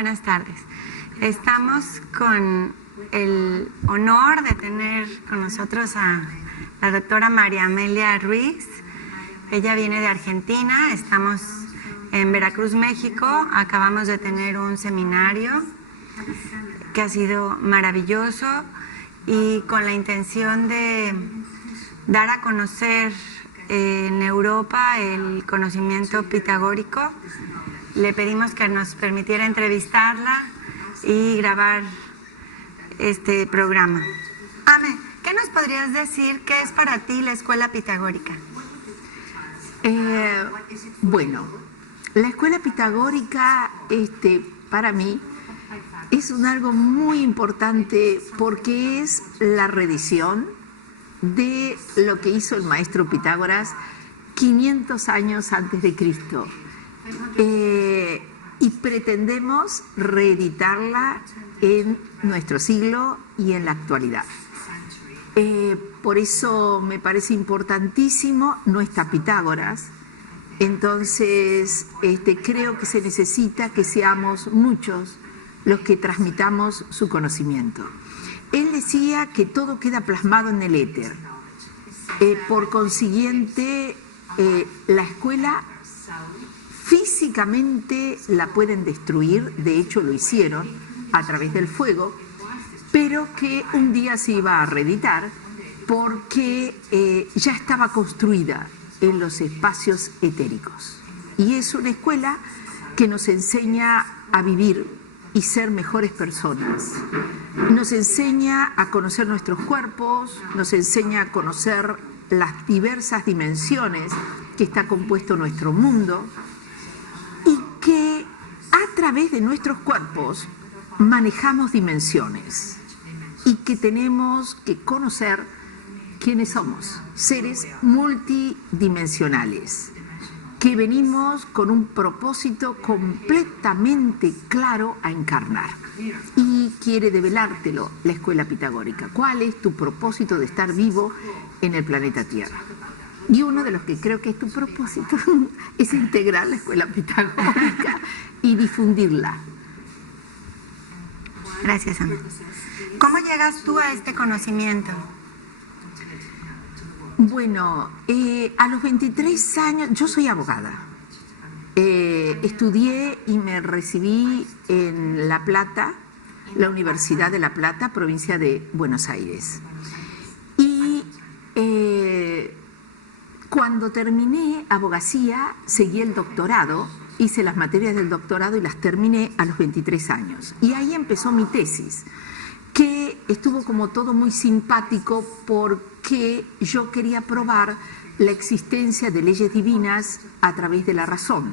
buenas tardes. Estamos con el honor de tener con nosotros a la doctora María Amelia Ruiz. Ella viene de Argentina, estamos en Veracruz, México. Acabamos de tener un seminario que ha sido maravilloso y con la intención de dar a conocer en Europa el conocimiento pitagórico. Le pedimos que nos permitiera entrevistarla y grabar este programa. Ame, ¿qué nos podrías decir qué es para ti la escuela pitagórica? Bueno, la escuela pitagórica para mí es algo muy importante porque es la reedición de lo que hizo el maestro Pitágoras 500 años antes de Cristo. Y pretendemos reeditarla en nuestro siglo y en la actualidad. Por eso me parece importantísimo, no está Pitágoras, entonces creo que se necesita que seamos muchos los que transmitamos su conocimiento. Él decía que todo queda plasmado en el éter. Por consiguiente, la escuela físicamente la pueden destruir, de hecho lo hicieron a través del fuego, pero que un día se iba a reeditar porque ya estaba construida en los espacios etéricos. Y es una escuela que nos enseña a vivir y ser mejores personas. Nos enseña a conocer nuestros cuerpos, nos enseña a conocer las diversas dimensiones que está compuesto nuestro mundo y que a través de nuestros cuerpos manejamos dimensiones y que tenemos que conocer quiénes somos, seres multidimensionales, que venimos con un propósito completamente claro a encarnar. Y quiere develártelo la escuela pitagórica. ¿Cuál es tu propósito de estar vivo en el planeta Tierra? Y uno de los que creo que es tu propósito es integrar la escuela pitagórica y difundirla. Gracias, Ana. ¿Cómo llegas tú a este conocimiento? Bueno, a los 23 años, yo soy abogada. Estudié y me recibí en La Plata, la Universidad de La Plata, provincia de Buenos Aires. Y cuando terminé abogacía, seguí el doctorado, hice las materias del doctorado y las terminé a los 23 años. Y ahí empezó mi tesis, que estuvo como todo muy simpático porque yo quería probar la existencia de leyes divinas a través de la razón.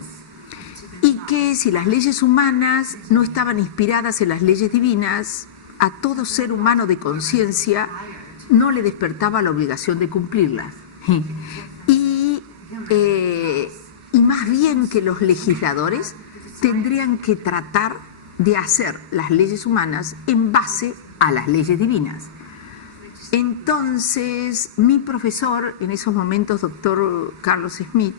Y que si las leyes humanas no estaban inspiradas en las leyes divinas, a todo ser humano de conciencia no le despertaba la obligación de cumplirlas. Y más bien que los legisladores tendrían que tratar de hacer las leyes humanas en base a las leyes divinas. Entonces, mi profesor, en esos momentos, doctor Carlos Smith,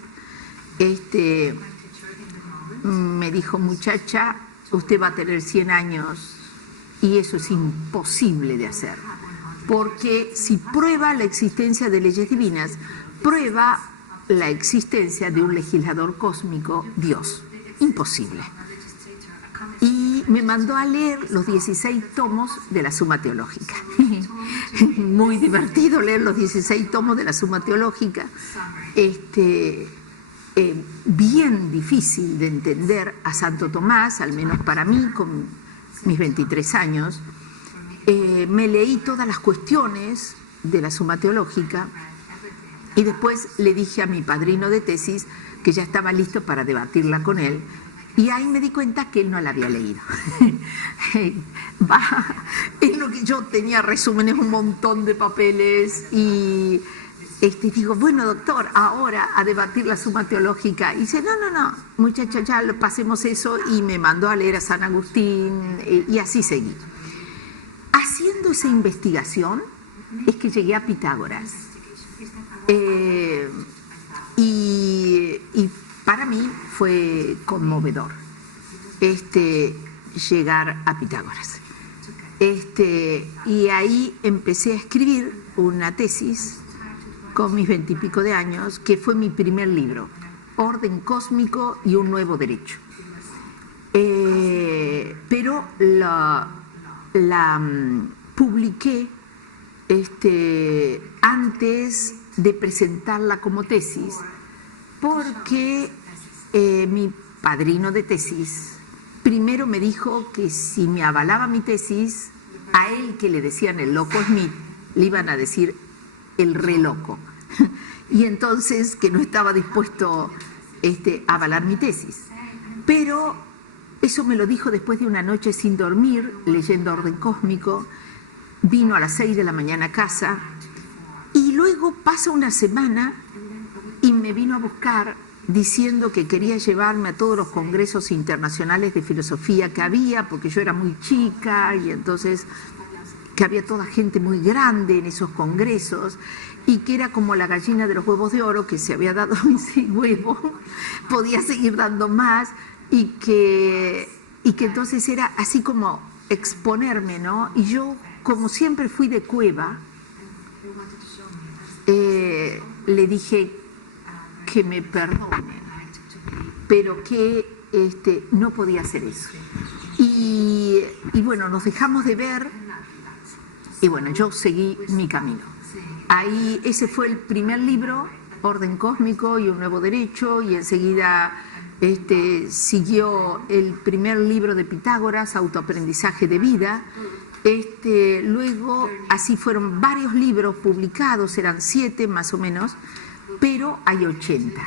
me dijo: muchacha, usted va a tener 100 años y eso es imposible de hacer, porque si prueba la existencia de leyes divinas, prueba la existencia de un legislador cósmico, Dios. Imposible. Y me mandó a leer los 16 tomos de la Suma Teológica. Muy divertido leer los 16 tomos de la Suma Teológica. Bien difícil de entender a Santo Tomás, al menos para mí, con mis 23 años. Me leí todas las cuestiones de la Suma Teológica y después le dije a mi padrino de tesis que ya estaba listo para debatirla con él. Y ahí me di cuenta que él no la había leído. En lo que yo tenía resúmenes, un montón de papeles y digo: bueno, doctor, ahora a debatir la Suma Teológica. Y dice: no, muchacha, ya pasemos eso, y me mandó a leer a San Agustín y así seguí. Haciendo esa investigación es que llegué a Pitágoras. Y para mí fue conmovedor. llegar a Pitágoras. Y ahí empecé a escribir una tesis con mis 20 y pico de años, que fue mi primer libro, Orden Cósmico y un Nuevo Derecho. Pero la publiqué antes de presentarla como tesis, porque mi padrino de tesis primero me dijo que si me avalaba mi tesis, a él, que le decían el loco Smith, le iban a decir el re loco. Y entonces que no estaba dispuesto a avalar mi tesis. Pero eso me lo dijo después de una noche sin dormir, leyendo Orden Cósmico. Vino a las 6 de la mañana a casa y luego pasa una semana y me vino a buscar diciendo que quería llevarme a todos los congresos internacionales de filosofía que había, porque yo era muy chica y entonces que había toda gente muy grande en esos congresos y que era como la gallina de los huevos de oro, que se había dado ese huevo, podía seguir dando más y que entonces era así como exponerme, ¿no? Y yo, como siempre fui de cueva, le dije que me perdone, pero que no podía hacer eso. Y bueno, nos dejamos de ver y bueno, yo seguí mi camino. Ahí, ese fue el primer libro, Orden Cósmico y un Nuevo Derecho, y enseguida siguió el primer libro de Pitágoras, Autoaprendizaje de Vida. Luego, así fueron varios libros publicados, eran 7 más o menos, pero hay 80,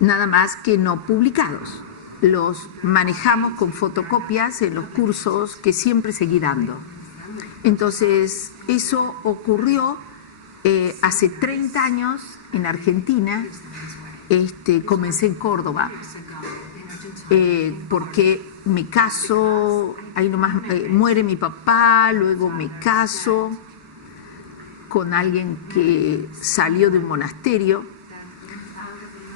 nada más que no publicados. Los manejamos con fotocopias en los cursos que siempre seguí dando. Entonces, eso ocurrió hace 30 años en Argentina. Comencé en Córdoba, porque me caso, ahí nomás muere mi papá, luego me caso con alguien que salió de un monasterio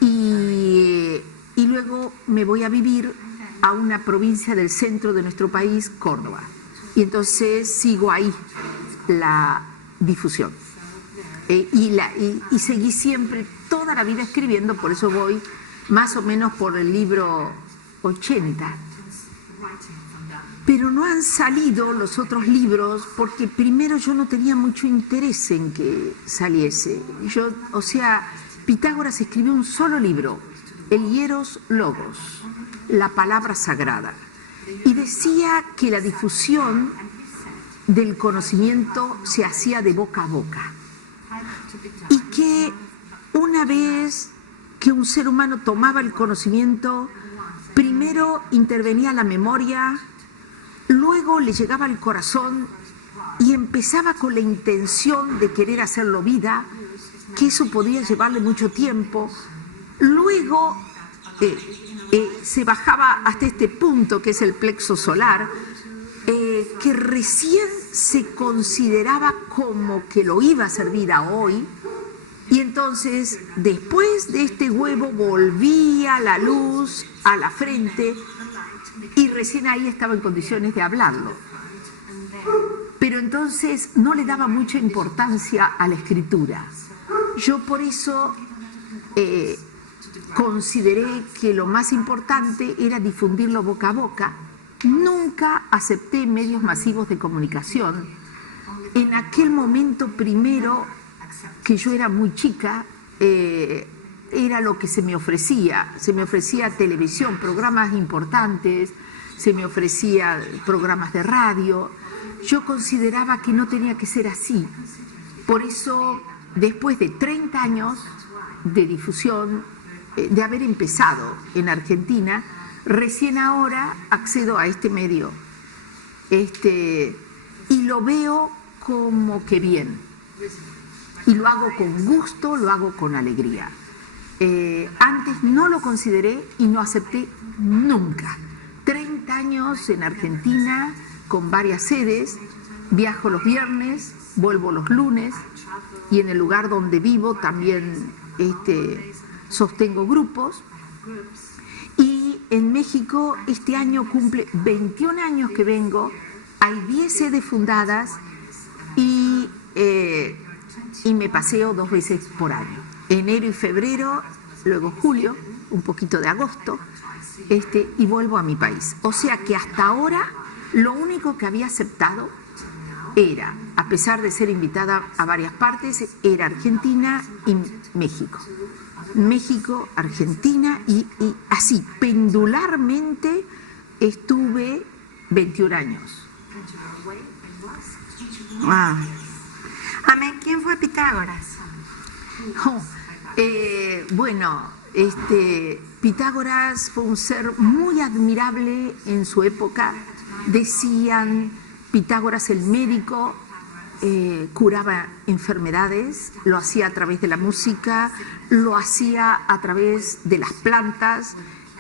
y luego me voy a vivir a una provincia del centro de nuestro país, Córdoba. Y entonces sigo ahí la difusión. Y seguí siempre, toda la vida escribiendo, por eso voy más o menos por el libro 80. Pero no han salido los otros libros porque primero yo no tenía mucho interés en que saliese. Pitágoras escribió un solo libro, el Hieros Logos, la palabra sagrada, y decía que la difusión del conocimiento se hacía de boca a boca y que una vez que un ser humano tomaba el conocimiento, primero intervenía la memoria, luego le llegaba al corazón y empezaba con la intención de querer hacerlo vida, que eso podía llevarle mucho tiempo. Luego se bajaba hasta este punto, que es el plexo solar, que recién se consideraba como que lo iba a hacer vida hoy, y entonces después de este huevo volvía la luz a la frente y recién ahí estaba en condiciones de hablarlo. Pero entonces no le daba mucha importancia a la escritura. Yo por eso consideré que lo más importante era difundirlo boca a boca. Nunca acepté medios masivos de comunicación. En aquel momento primero, que yo era muy chica, era lo que se me ofrecía. Se me ofrecía televisión, programas importantes, se me ofrecía programas de radio. Yo consideraba que no tenía que ser así. Por eso, después de 30 años de difusión, de haber empezado en Argentina, recién ahora accedo a este medio. Y lo veo como que bien. Y lo hago con gusto, lo hago con alegría. Antes no lo consideré y no acepté nunca. 30 años en Argentina, con varias sedes, viajo los viernes, vuelvo los lunes, y en el lugar donde vivo también sostengo grupos. Y en México este año cumple 21 años que vengo, hay 10 sedes fundadas y me paseo 2 veces por año, enero y febrero, luego julio, un poquito de agosto, y vuelvo a mi país. O sea que hasta ahora lo único que había aceptado era, a pesar de ser invitada a varias partes, era Argentina y México. México, Argentina y así, pendularmente estuve 21 años. Wow. Amén, ¿quién fue Pitágoras? Bueno, Pitágoras fue un ser muy admirable en su época. Decían, Pitágoras el médico, curaba enfermedades, lo hacía a través de la música, lo hacía a través de las plantas,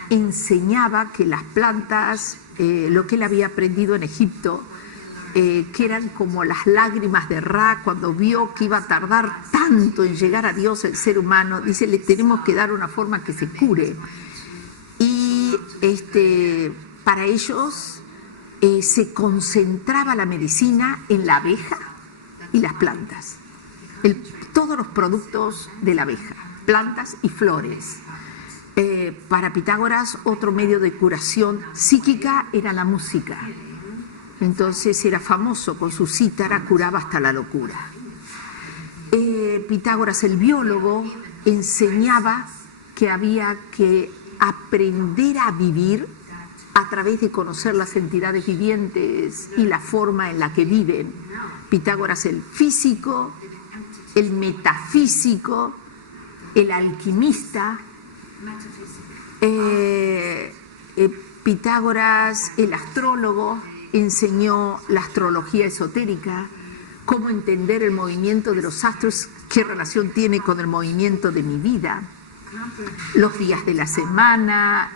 enseñaba que las plantas, lo que él había aprendido en Egipto, que eran como las lágrimas de Ra, cuando vio que iba a tardar tanto en llegar a Dios el ser humano, dice, le tenemos que dar una forma que se cure. Y para ellos se concentraba la medicina en la abeja y las plantas, todos los productos de la abeja, plantas y flores. Para Pitágoras otro medio de curación psíquica era la música. Entonces era famoso, con su cítara curaba hasta la locura. Pitágoras el biólogo enseñaba que había que aprender a vivir a través de conocer las entidades vivientes y la forma en la que viven. Pitágoras el físico, el metafísico, el alquimista. Pitágoras el astrólogo enseñó la astrología esotérica, cómo entender el movimiento de los astros, qué relación tiene con el movimiento de mi vida. Los días de la semana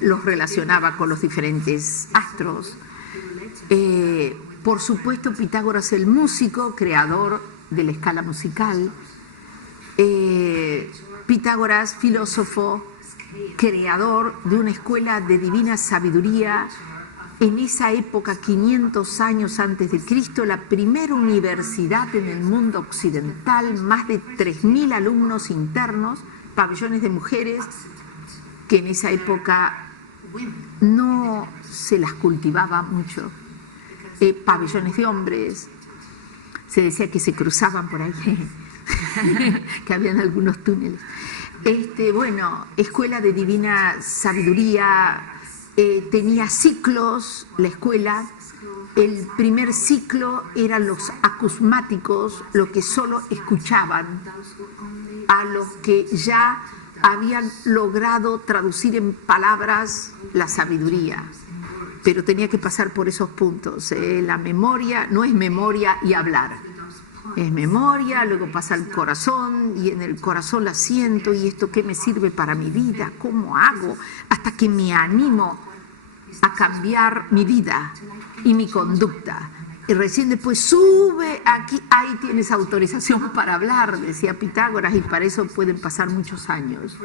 los relacionaba con los diferentes astros. Por supuesto, Pitágoras el músico, creador de la escala musical. Pitágoras, filósofo, creador de una escuela de divina sabiduría. En esa época, 500 años antes de Cristo, la primera universidad en el mundo occidental, más de 3.000 alumnos internos, pabellones de mujeres, que en esa época no se las cultivaba mucho, pabellones de hombres, se decía que se cruzaban por ahí, que habían algunos túneles. Bueno, escuela de divina sabiduría. Tenía ciclos, la escuela. El primer ciclo eran los acusmáticos, los que solo escuchaban, a los que ya habían logrado traducir en palabras la sabiduría. Pero tenía que pasar por esos puntos. La memoria no es memoria y hablar. Es memoria, luego pasa al corazón y en el corazón la siento y esto qué me sirve para mi vida, cómo hago, hasta que me animo a cambiar mi vida y mi conducta. Y recién después sube aquí, ahí tienes autorización para hablar, decía Pitágoras, y para eso pueden pasar muchos años.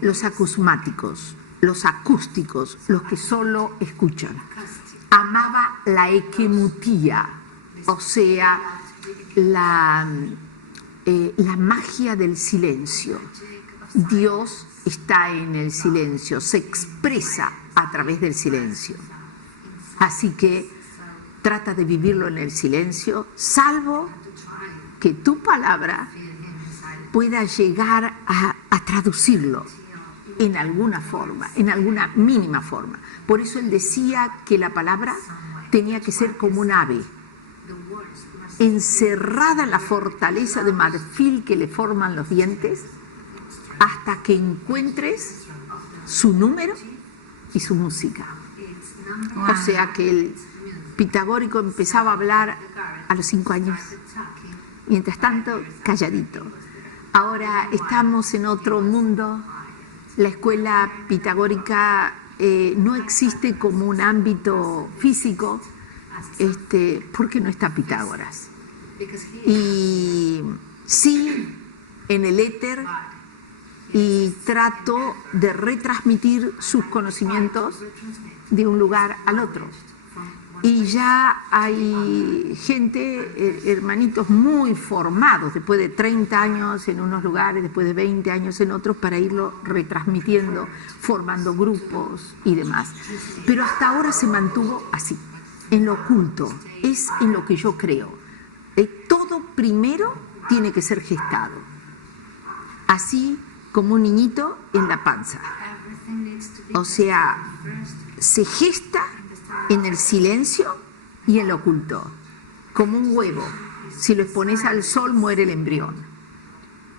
Los acusmáticos, los acústicos, los que solo escuchan. Amaba la equemutía, o sea, la magia del silencio. Dios está en el silencio, se expresa a través del silencio. Así que trata de vivirlo en el silencio, salvo que tu palabra pueda llegar a traducirlo en alguna forma, en alguna mínima forma. Por eso él decía que la palabra tenía que ser como un ave, encerrada en la fortaleza de marfil que le forman los dientes, hasta que encuentres su número y su música. Wow. O sea que el pitagórico empezaba a hablar a los 5 años, mientras tanto calladito. Ahora estamos en otro mundo. La escuela pitagórica no existe como un ámbito físico, porque no está Pitágoras. Y sí, en el éter y trato de retransmitir sus conocimientos de un lugar al otro. Y ya hay gente, hermanitos muy formados, después de 30 años en unos lugares, después de 20 años en otros, para irlo retransmitiendo, formando grupos y demás. Pero hasta ahora se mantuvo así, en lo oculto, es en lo que yo creo. Todo primero tiene que ser gestado, así como un niñito en la panza. O sea, se gesta en el silencio y en lo oculto, como un huevo. Si lo expones al sol, muere el embrión.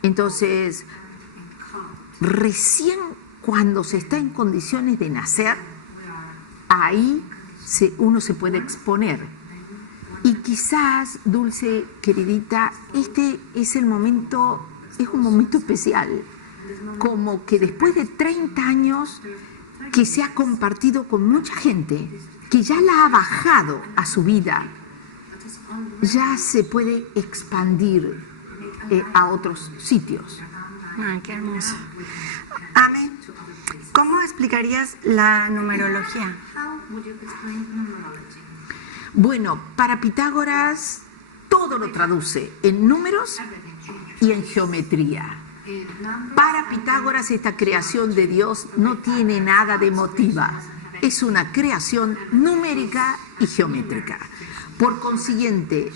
Entonces, recién cuando se está en condiciones de nacer, ahí uno se puede exponer. Y quizás, Dulce, queridita, este es el momento, es un momento especial, como que después de 30 años que se ha compartido con mucha gente, que ya la ha bajado a su vida, ya se puede expandir a otros sitios. Ay, qué hermoso. Ame, ¿cómo explicarías la numerología? Bueno, para Pitágoras todo lo traduce en números y en geometría. Para Pitágoras esta creación de Dios no tiene nada de emotiva, es una creación numérica y geométrica. Por consiguiente,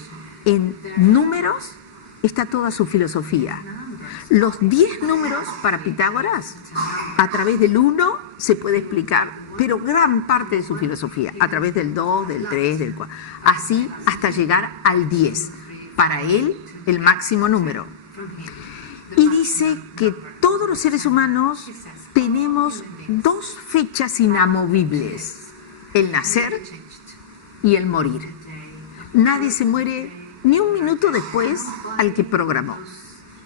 en números está toda su filosofía. Los 10 números para Pitágoras, a través del 1 se puede explicar, pero gran parte de su filosofía, a través del 2, del 3, del 4, así hasta llegar al 10. Para él, el máximo número. Y dice que todos los seres humanos tenemos 2 fechas inamovibles, el nacer y el morir. Nadie se muere ni un minuto después al que programó.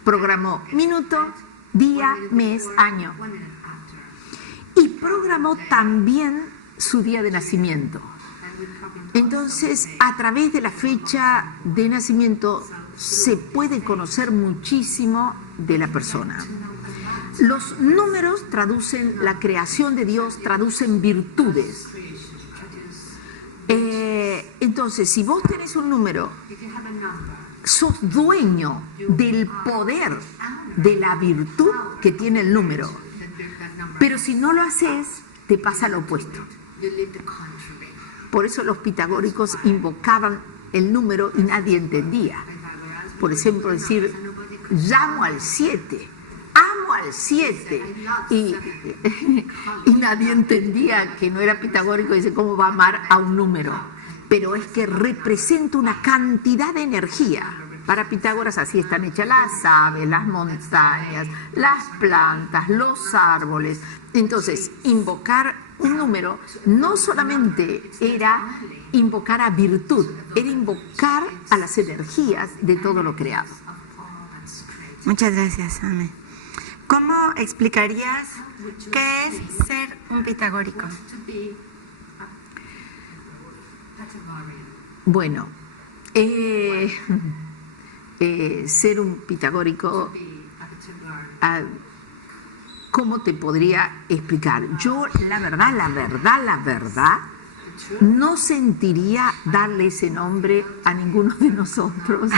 Programó minuto, día, mes, año. Y programó también su día de nacimiento. Entonces, a través de la fecha de nacimiento se puede conocer muchísimo de la persona. Los números traducen la creación de Dios, traducen virtudes. Entonces, si vos tenés un número, sos dueño del poder de la virtud que tiene el número. Pero si no lo haces, te pasa lo opuesto. Por eso los pitagóricos invocaban el número y nadie entendía. Por ejemplo, decir, llamo al 7, amo al 7. Y nadie entendía que no era pitagórico. Dice, ¿cómo va a amar a un número? Pero es que representa una cantidad de energía. Para Pitágoras así están hechas las aves, las montañas, las plantas, los árboles. Entonces, invocar un número no solamente era invocar a virtud, era invocar a las energías de todo lo creado. Muchas gracias, Ame. ¿Cómo explicarías qué es ser un pitagórico? Bueno, ser un pitagórico, ¿cómo te podría explicar? Yo, la verdad, no sentiría darle ese nombre a ninguno de nosotros.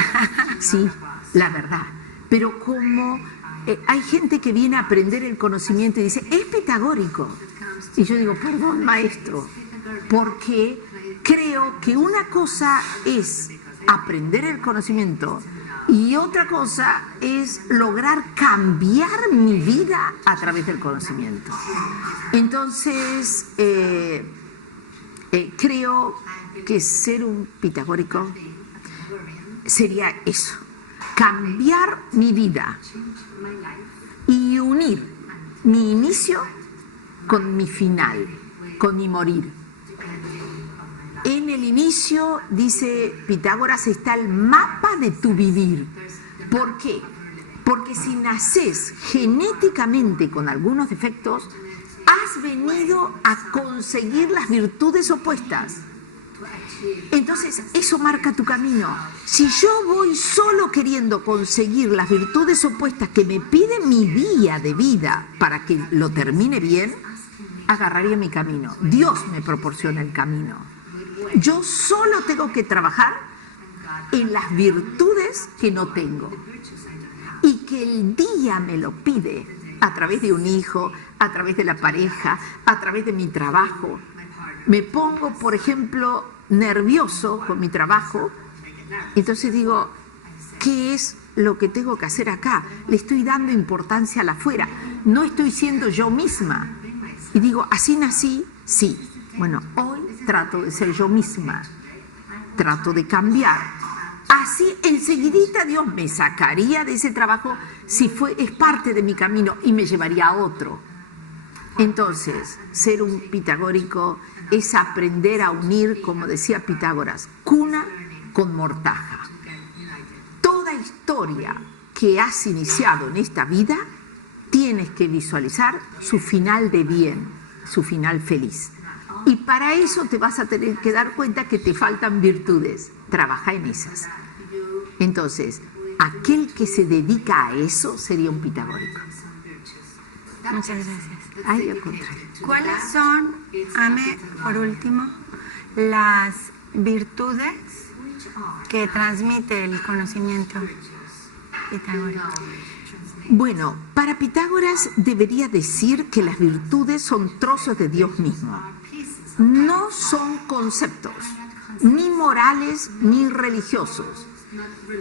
Sí, la verdad. Pero como hay gente que viene a aprender el conocimiento y dice, es pitagórico. Y yo digo, perdón, maestro, porque creo que una cosa es aprender el conocimiento y otra cosa es lograr cambiar mi vida a través del conocimiento. Entonces, creo que ser un pitagórico sería eso, cambiar mi vida y unir mi inicio con mi final, con mi morir. En el inicio, dice Pitágoras, está el mapa de tu vivir. ¿Por qué? Porque si naces genéticamente con algunos defectos, has venido a conseguir las virtudes opuestas. Entonces, eso marca tu camino. Si yo voy solo queriendo conseguir las virtudes opuestas que me pide mi guía de vida para que lo termine bien, agarraría mi camino. Dios me proporciona el camino. Yo solo tengo que trabajar en las virtudes que no tengo. Y que el día me lo pide a través de un hijo, a través de la pareja, a través de mi trabajo. Me pongo, por ejemplo, nervioso con mi trabajo, entonces digo, ¿qué es lo que tengo que hacer acá? Le estoy dando importancia al afuera, no estoy siendo yo misma. Y digo, ¿así nací? Sí. Bueno, hoy trato de ser yo misma, trato de cambiar. Así enseguidita Dios me sacaría de ese trabajo si es parte de mi camino y me llevaría a otro. Entonces, ser un pitagórico es aprender a unir, como decía Pitágoras, cuna con mortaja. Toda historia que has iniciado en esta vida, tienes que visualizar su final de bien, su final feliz. Y para eso te vas a tener que dar cuenta que te faltan virtudes. Trabaja en esas. Entonces, aquel que se dedica a eso sería un pitagórico. Muchas gracias. Ay, al contrario. ¿Cuáles son, Ame, por último, las virtudes que transmite el conocimiento pitagórico? Bueno, para Pitágoras debería decir que las virtudes son trozos de Dios mismo. No son conceptos, ni morales, ni religiosos.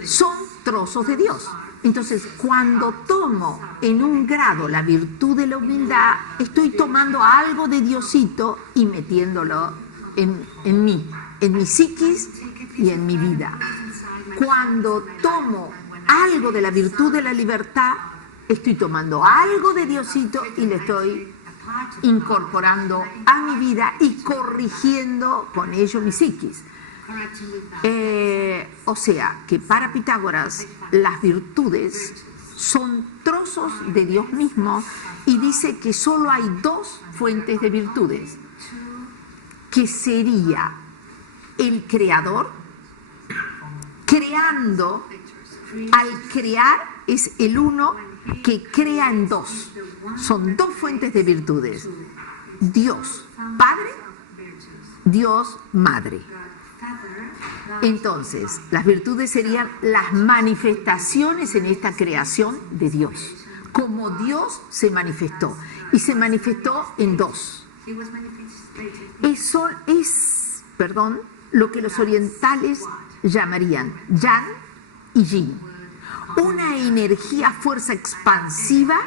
Son trozos de Dios. Entonces, cuando tomo en un grado la virtud de la humildad, estoy tomando algo de Diosito y metiéndolo en mí, en mi psiquis y en mi vida. Cuando tomo algo de la virtud de la libertad, estoy tomando algo de Diosito y le estoy incorporando a mi vida y corrigiendo con ello mi psiquis. O sea, que para Pitágoras las virtudes son trozos de Dios mismo y dice que solo hay dos fuentes de virtudes, que sería el creador, creando, al crear es el uno que crea en dos. Son dos fuentes de virtudes, Dios Padre, Dios Madre. Entonces, las virtudes serían las manifestaciones en esta creación de Dios, como Dios se manifestó, y se manifestó en dos. Eso es, lo que los orientales llamarían Yang y Yin. Una energía, fuerza expansiva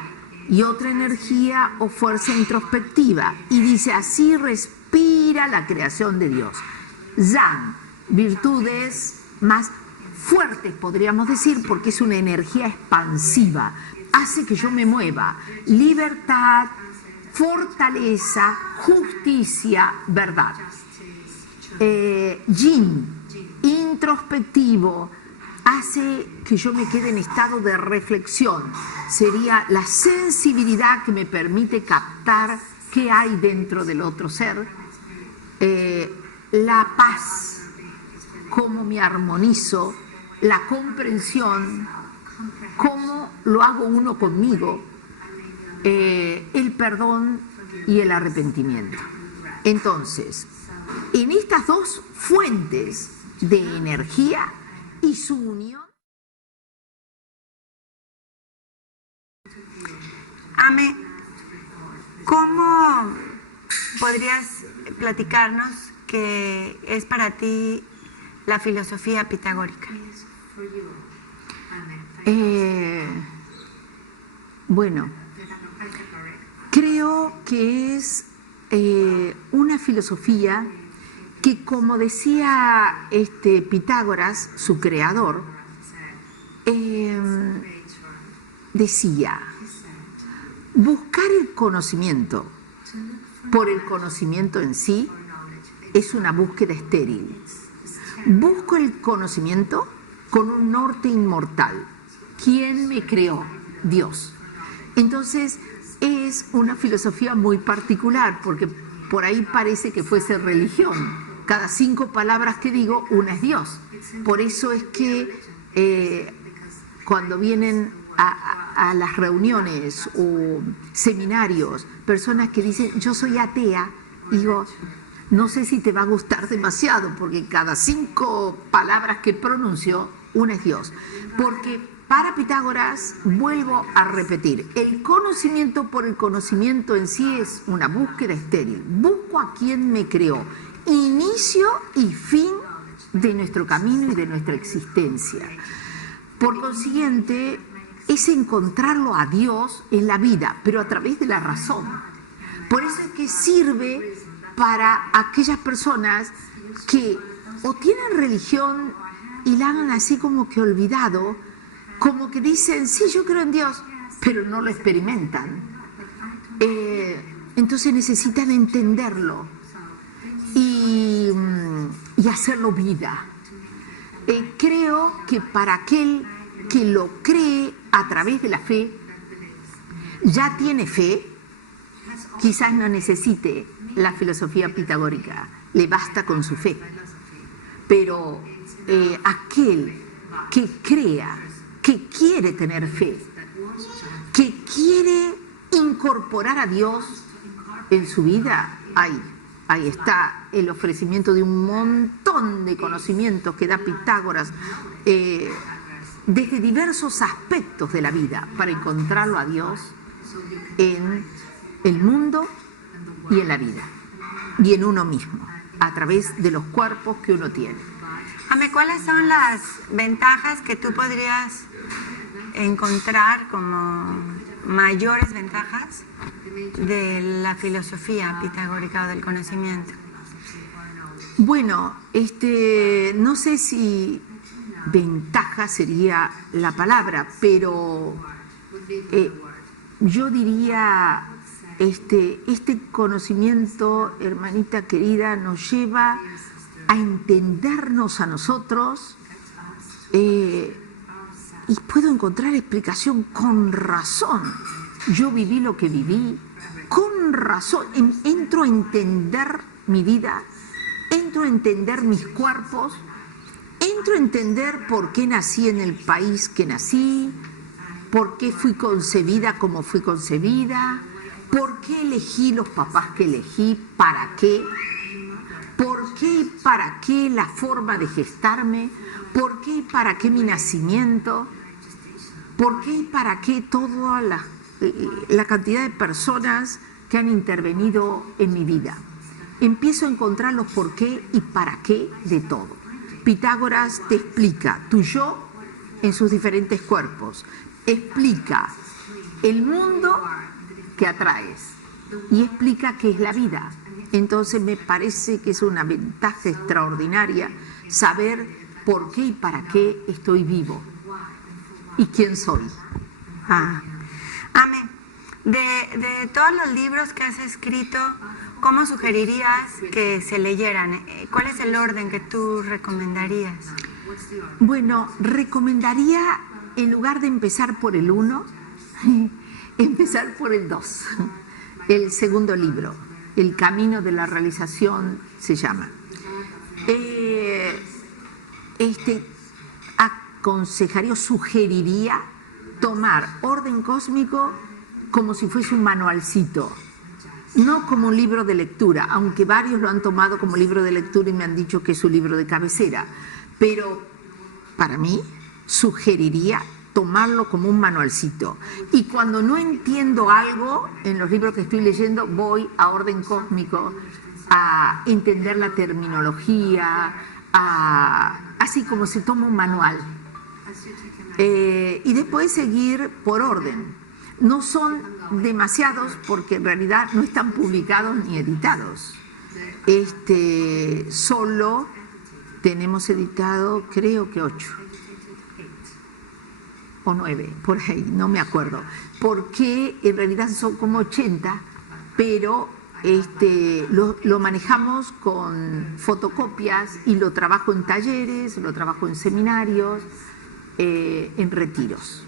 y otra energía o fuerza introspectiva. Y dice, así respira la creación de Dios. Yang, virtudes más fuertes, podríamos decir, porque es una energía expansiva, hace que yo me mueva. Libertad, fortaleza, justicia, verdad. Yin, introspectivo, hace que yo me quede en estado de reflexión. Sería la sensibilidad que me permite captar qué hay dentro del otro ser. La paz, cómo me armonizo, la comprensión, cómo lo hago uno conmigo, el perdón y el arrepentimiento. Entonces, en estas dos fuentes de energía y su unión. Ame, ¿cómo podrías platicarnos qué es para ti la filosofía pitagórica? Bueno, creo que es una filosofía que, como decía Pitágoras, su creador, decía, buscar el conocimiento por el conocimiento en sí es una búsqueda estéril. Busco el conocimiento con un norte inmortal. ¿Quién me creó? Dios. Entonces, es una filosofía muy particular, porque por ahí parece que fuese religión, cada 5 palabras que digo, una es Dios. Por eso es que cuando vienen a las reuniones o seminarios, personas que dicen, yo soy atea, digo, no sé si te va a gustar demasiado, porque cada 5 palabras que pronuncio, una es Dios. Porque para Pitágoras, vuelvo a repetir, el conocimiento por el conocimiento en sí es una búsqueda estéril. Busco a quien me creó, inicio y fin de nuestro camino y de nuestra existencia. Por consiguiente, es encontrarlo a Dios en la vida, pero a través de la razón. Por eso es que sirve para aquellas personas que o tienen religión y la han así como que olvidado, como que dicen, sí, yo creo en Dios, pero no lo experimentan. Entonces necesitan entenderlo y hacerlo vida. Creo que para aquel que lo cree a través de la fe, ya tiene fe, quizás no necesite la filosofía pitagórica, le basta con su fe. Pero aquel que crea, que quiere tener fe, que quiere incorporar a Dios en su vida, ahí está el ofrecimiento de un montón de conocimientos que da Pitágoras desde diversos aspectos de la vida para encontrarlo a Dios en el mundo y en la vida y en uno mismo, a través de los cuerpos que uno tiene. Ame, ¿cuáles son las ventajas que tú podrías encontrar como mayores ventajas de la filosofía pitagórica o del conocimiento? Bueno, no sé si ventaja sería la palabra, pero yo diría, este conocimiento, hermanita querida, nos lleva a entendernos a nosotros y puedo encontrar explicación con razón. Yo viví lo que viví, con razón, entro a entender mi vida, entro a entender mis cuerpos, entro a entender por qué nací en el país que nací, por qué fui concebida como fui concebida, por qué elegí los papás que elegí, para qué, por qué y para qué la forma de gestarme, por qué y para qué mi nacimiento, por qué y para qué toda la cantidad de personas que han intervenido en mi vida. Empiezo a encontrar los por qué y para qué de todo. Pitágoras te explica tu yo en sus diferentes cuerpos, explica el mundo que atraes y explica qué es la vida. Entonces me parece que es una ventaja extraordinaria saber por qué y para qué estoy vivo y quién soy. Ame, de todos los libros que has escrito, ¿cómo sugerirías que se leyeran? ¿Cuál es el orden que tú recomendarías? Bueno, recomendaría, en lugar de empezar por el 1, empezar por el 2, el segundo libro, El camino de la realización se llama. Aconsejaría o sugeriría tomar Orden Cósmico como si fuese un manualcito, no como un libro de lectura, aunque varios lo han tomado como libro de lectura y me han dicho que es su libro de cabecera, pero para mí sugeriría tomarlo como un manualcito. Y cuando no entiendo algo en los libros que estoy leyendo, voy a Orden Cósmico a entender la terminología, así como se toma un manual. Y después seguir por orden. No son demasiados porque en realidad no están publicados ni editados. Solo tenemos editado, creo que 8 o 9, por ahí, no me acuerdo, porque en realidad son como 80, pero lo manejamos con fotocopias y lo trabajo en talleres, lo trabajo en seminarios, en retiros.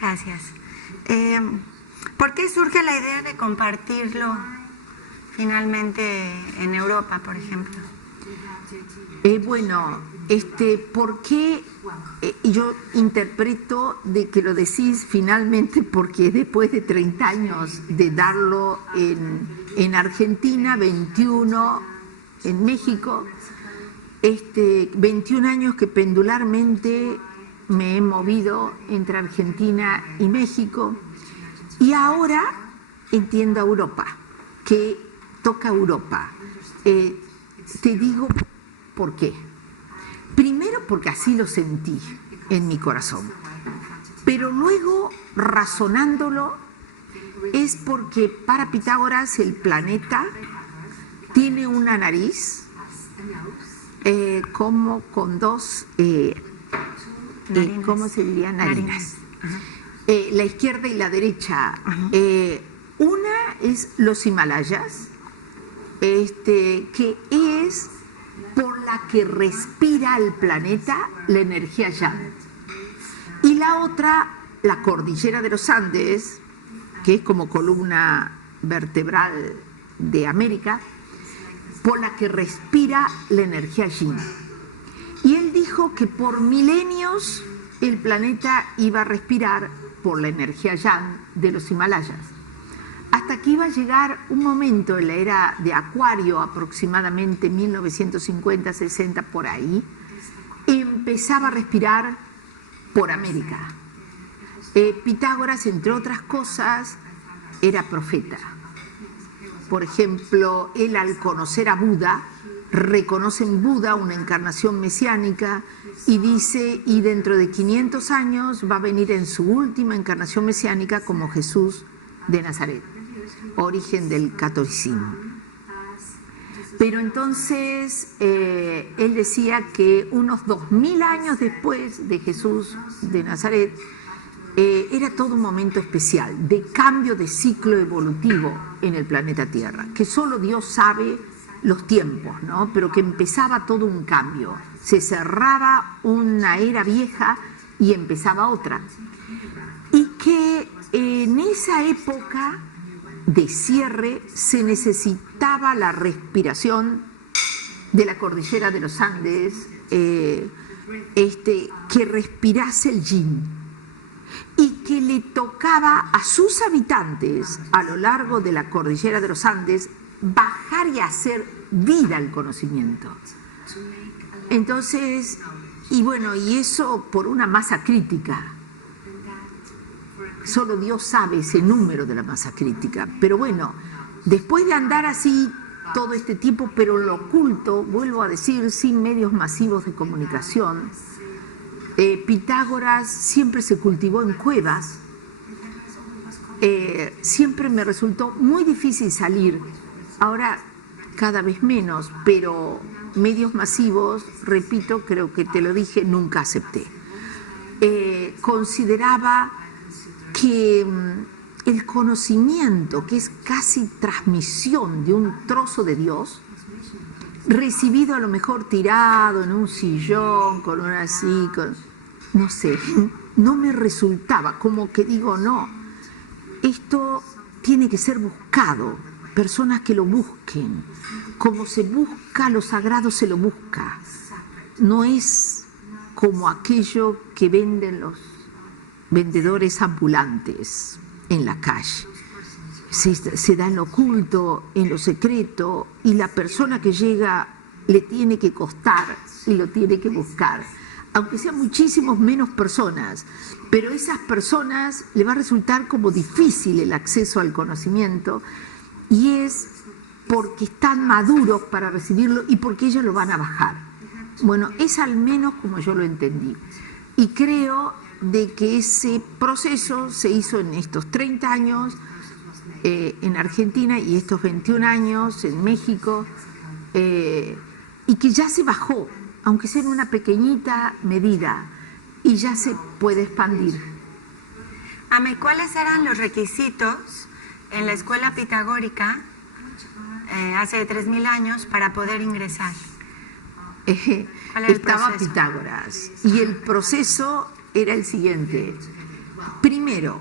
Gracias. ¿Por qué surge la idea de compartirlo finalmente en Europa, por ejemplo? ¿Por qué? Yo interpreto de que lo decís finalmente porque después de 30 años de darlo en Argentina, 21 en México, 21 años que pendularmente me he movido entre Argentina y México, y ahora entiendo a Europa, que toca Europa. Te digo por qué. Primero porque así lo sentí en mi corazón, pero luego razonándolo es porque para Pitágoras el planeta tiene una nariz como con dos, ¿cómo se diría? Narinas. La izquierda y la derecha. Una es los Himalayas, que es por la que respira el planeta la energía Yang. Y la otra, la cordillera de los Andes, que es como columna vertebral de América, por la que respira la energía Yin. Y él dijo que por milenios el planeta iba a respirar por la energía Yang de los Himalayas, hasta que iba a llegar un momento en la era de Acuario, aproximadamente 1950-60 por ahí, empezaba a respirar por América. Pitágoras, entre otras cosas, era profeta. Por ejemplo, él al conocer a Buda, reconoce en Buda una encarnación mesiánica y dice, y dentro de 500 años va a venir en su última encarnación mesiánica como Jesús de Nazaret, origen del catolicismo. Pero entonces él decía que unos 2000 años después de Jesús de Nazaret era todo un momento especial de cambio de ciclo evolutivo en el planeta Tierra, que solo Dios sabe los tiempos, ¿no? Pero que empezaba todo un cambio, se cerraba una era vieja y empezaba otra, y que en esa época de cierre se necesitaba la respiración de la cordillera de los Andes, que respirase el yin, y que le tocaba a sus habitantes a lo largo de la cordillera de los Andes bajar y hacer vida al conocimiento. Entonces, y eso por una masa crítica. Solo Dios sabe ese número de la masa crítica. Pero bueno, después de andar así todo este tiempo, pero en lo oculto, vuelvo a decir, sin medios masivos de comunicación, Pitágoras siempre se cultivó en cuevas. Siempre me resultó muy difícil salir, ahora cada vez menos, pero medios masivos, repito, creo que te lo dije, nunca acepté. Consideraba que el conocimiento, que es casi transmisión de un trozo de Dios, recibido a lo mejor tirado en un sillón, con una así, no sé, no me resultaba, como que digo, no, esto tiene que ser buscado, personas que lo busquen, como se busca lo sagrado se lo busca, no es como aquello que venden los vendedores ambulantes en la calle. Se da en lo oculto, en lo secreto, y la persona que llega le tiene que costar y lo tiene que buscar, aunque sean muchísimos menos personas, pero a esas personas le va a resultar como difícil el acceso al conocimiento, y es porque están maduros para recibirlo y porque ellos lo van a bajar. Bueno, es al menos como yo lo entendí, y creo de que ese proceso se hizo en estos 30 años en Argentina y estos 21 años en México, y que ya se bajó, aunque sea en una pequeñita medida, y ya se puede expandir. Ame, ¿cuáles eran los requisitos en la escuela pitagórica hace 3000 años para poder ingresar? Estaba Pitágoras, y el proceso era el siguiente. Primero,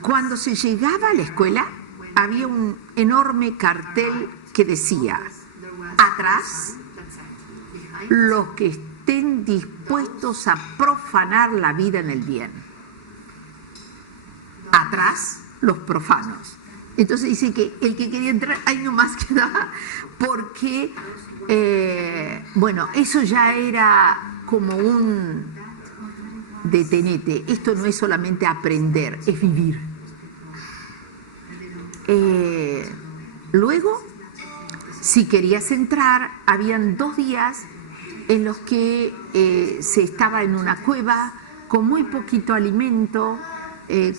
cuando se llegaba a la escuela, había un enorme cartel que decía, atrás, los que estén dispuestos a profanar la vida en el bien. Atrás, los profanos. Entonces dice que el que quería entrar, ahí nomás quedaba, porque, bueno, eso ya era como un detenete. Esto no es solamente aprender, es vivir. Luego, si querías entrar, habían 2 días en los que se estaba en una cueva con muy poquito alimento,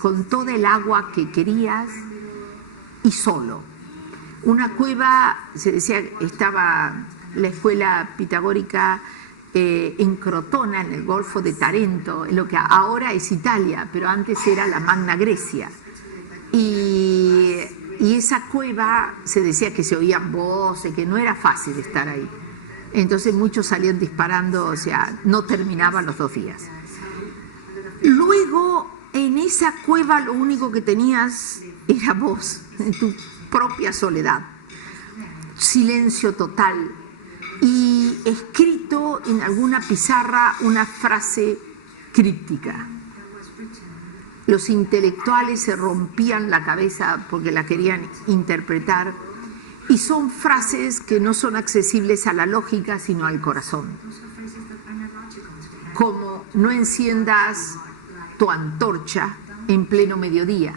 con toda el agua que querías y solo. Una cueva, se decía, estaba la escuela pitagórica en Crotona, en el Golfo de Tarento, en lo que ahora es Italia, pero antes era la Magna Grecia. Y esa cueva se decía que se oían voces, que no era fácil estar ahí. Entonces muchos salían disparando, o sea, no terminaban los 2 días. Luego, en esa cueva lo único que tenías era vos, en tu propia soledad. Silencio total. Y escrito en alguna pizarra una frase críptica. Los intelectuales se rompían la cabeza porque la querían interpretar, y son frases que no son accesibles a la lógica sino al corazón. Como no enciendas tu antorcha en pleno mediodía.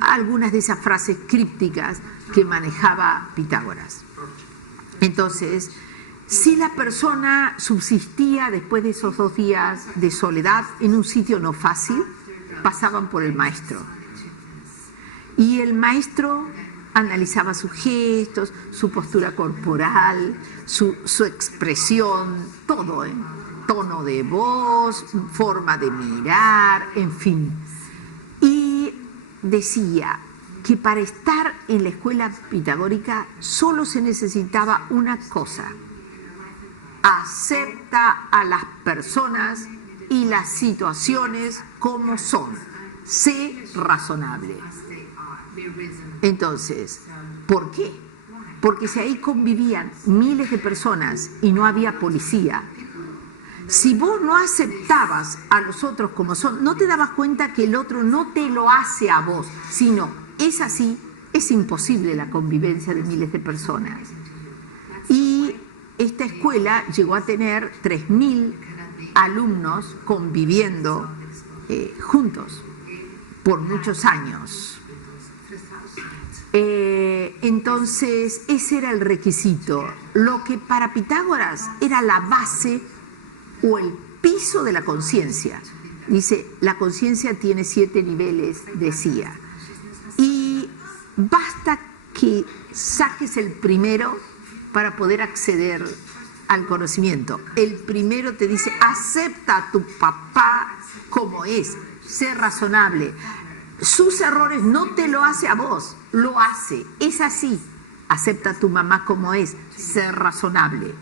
Algunas de esas frases crípticas que manejaba Pitágoras. Entonces, si la persona subsistía después de esos 2 días de soledad en un sitio no fácil, pasaban por el maestro. Y el maestro analizaba sus gestos, su postura corporal, su expresión, todo, tono de voz, forma de mirar, en fin. Y decía que para estar en la escuela pitagórica solo se necesitaba una cosa: acepta a las personas y las situaciones como son, sé razonable. Entonces, ¿por qué? Porque si ahí convivían miles de personas y no había policía, si vos no aceptabas a los otros como son, no te dabas cuenta que el otro no te lo hace a vos, sino es así, es imposible la convivencia de miles de personas. Y esta escuela llegó a tener 3.000 alumnos conviviendo juntos por muchos años. Entonces, ese era el requisito. Lo que para Pitágoras era la base o el piso de la conciencia. Dice, la conciencia tiene 7 niveles, decía. Y basta que saques el primero para poder acceder al conocimiento. El primero te dice, acepta a tu papá como es, sé razonable. Sus errores no te lo hace a vos, lo hace, es así. Acepta a tu mamá como es, sé razonable.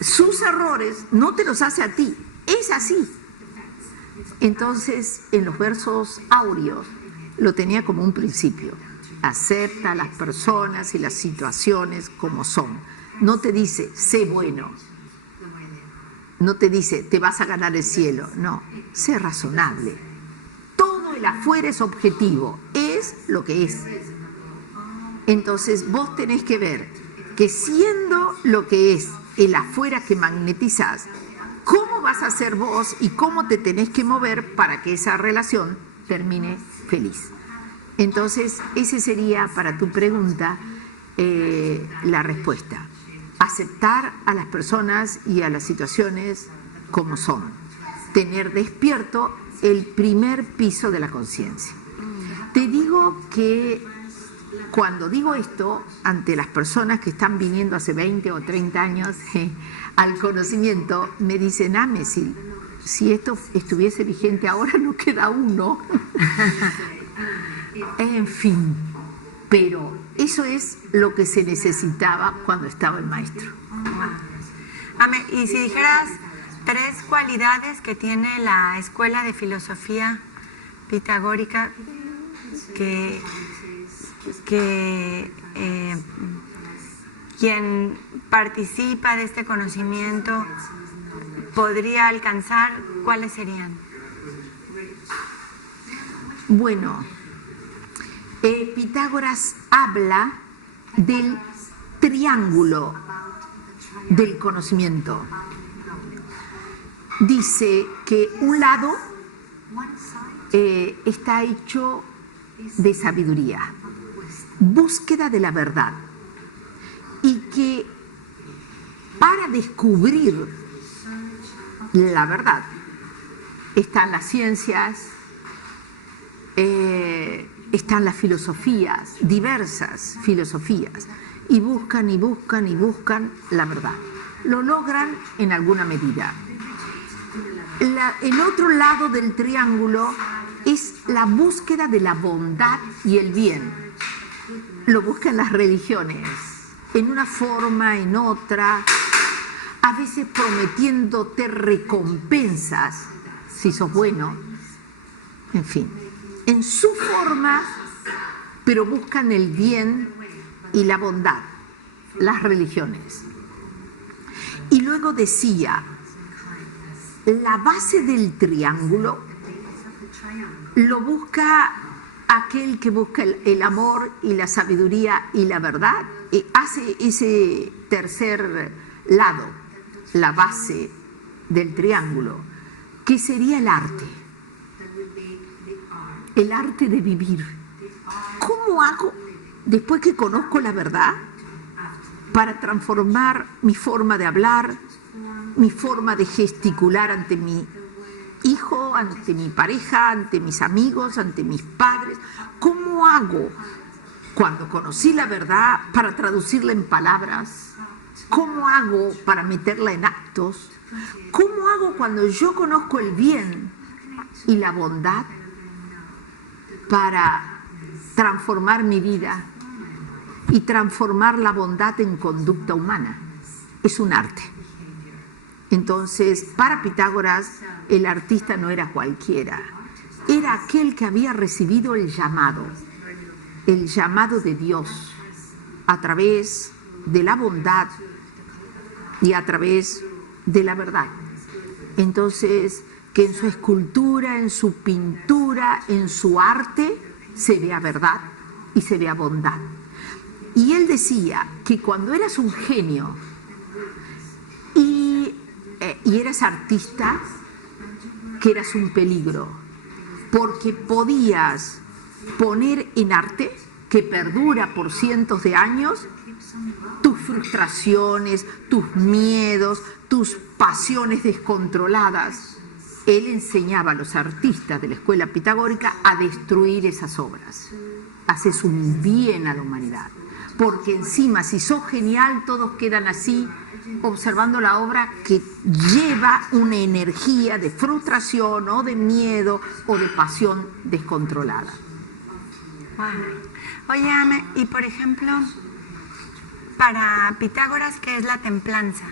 Sus errores no te los hace a ti, es así. Entonces, en los versos áureos, lo tenía como un principio. Acepta a las personas y las situaciones como son. No te dice, sé bueno. No te dice, te vas a ganar el cielo. No, sé razonable. Todo el afuera es objetivo, es lo que es. Entonces vos tenés que ver que siendo lo que es el afuera que magnetizás, ¿cómo vas a ser vos y cómo te tenés que mover para que esa relación termine feliz? Entonces, ese sería para tu pregunta la respuesta. Aceptar a las personas y a las situaciones como son. Tener despierto el primer piso de la conciencia. Te digo que cuando digo esto ante las personas que están viniendo hace 20 o 30 años al conocimiento, me dicen, si esto estuviese vigente ahora no queda uno. En fin, pero eso es lo que se necesitaba cuando estaba el maestro. Y si dijeras 3 cualidades que tiene la escuela de filosofía pitagórica que que quien participa de este conocimiento podría alcanzar, ¿cuáles serían? Bueno, Pitágoras habla del triángulo del conocimiento. Dice que un lado está hecho de sabiduría, búsqueda de la verdad, y que para descubrir la verdad están las ciencias, están las filosofías, diversas filosofías, y buscan y buscan y buscan la verdad. Lo logran en alguna medida. El otro lado del triángulo es la búsqueda de la bondad y el bien. Lo buscan las religiones, en una forma, en otra, a veces prometiéndote recompensas si sos bueno, en fin, en su forma, pero buscan el bien y la bondad, las religiones. Y luego decía, la base del triángulo lo busca aquel que busca el amor y la sabiduría y la verdad, hace ese tercer lado, la base del triángulo, que sería el arte de vivir. ¿Cómo hago, después que conozco la verdad, para transformar mi forma de hablar, mi forma de gesticular ante mi hijo, ante mi pareja, ante mis amigos, ante mis padres? ¿Cómo hago cuando conocí la verdad para traducirla en palabras? ¿Cómo hago para meterla en actos? ¿Cómo hago cuando yo conozco el bien y la bondad para transformar mi vida y transformar la bondad en conducta humana? Es un arte. Entonces, para Pitágoras, el artista no era cualquiera, era aquel que había recibido el llamado de Dios, a través de la bondad y a través de la verdad. Entonces, que en su escultura, en su pintura, en su arte, se vea verdad y se vea bondad. Y él decía que cuando eras un genio y eras artista, que eras un peligro, porque podías poner en arte, que perdura por cientos de años, tus frustraciones, tus miedos, tus pasiones descontroladas. Él enseñaba a los artistas de la escuela pitagórica a destruir esas obras. Haces un bien a la humanidad, porque encima, si sos genial, todos quedan así, observando la obra que lleva una energía de frustración o de miedo o de pasión descontrolada. Wow. Oye, Ame, y por ejemplo, para Pitágoras, ¿qué es la templanza?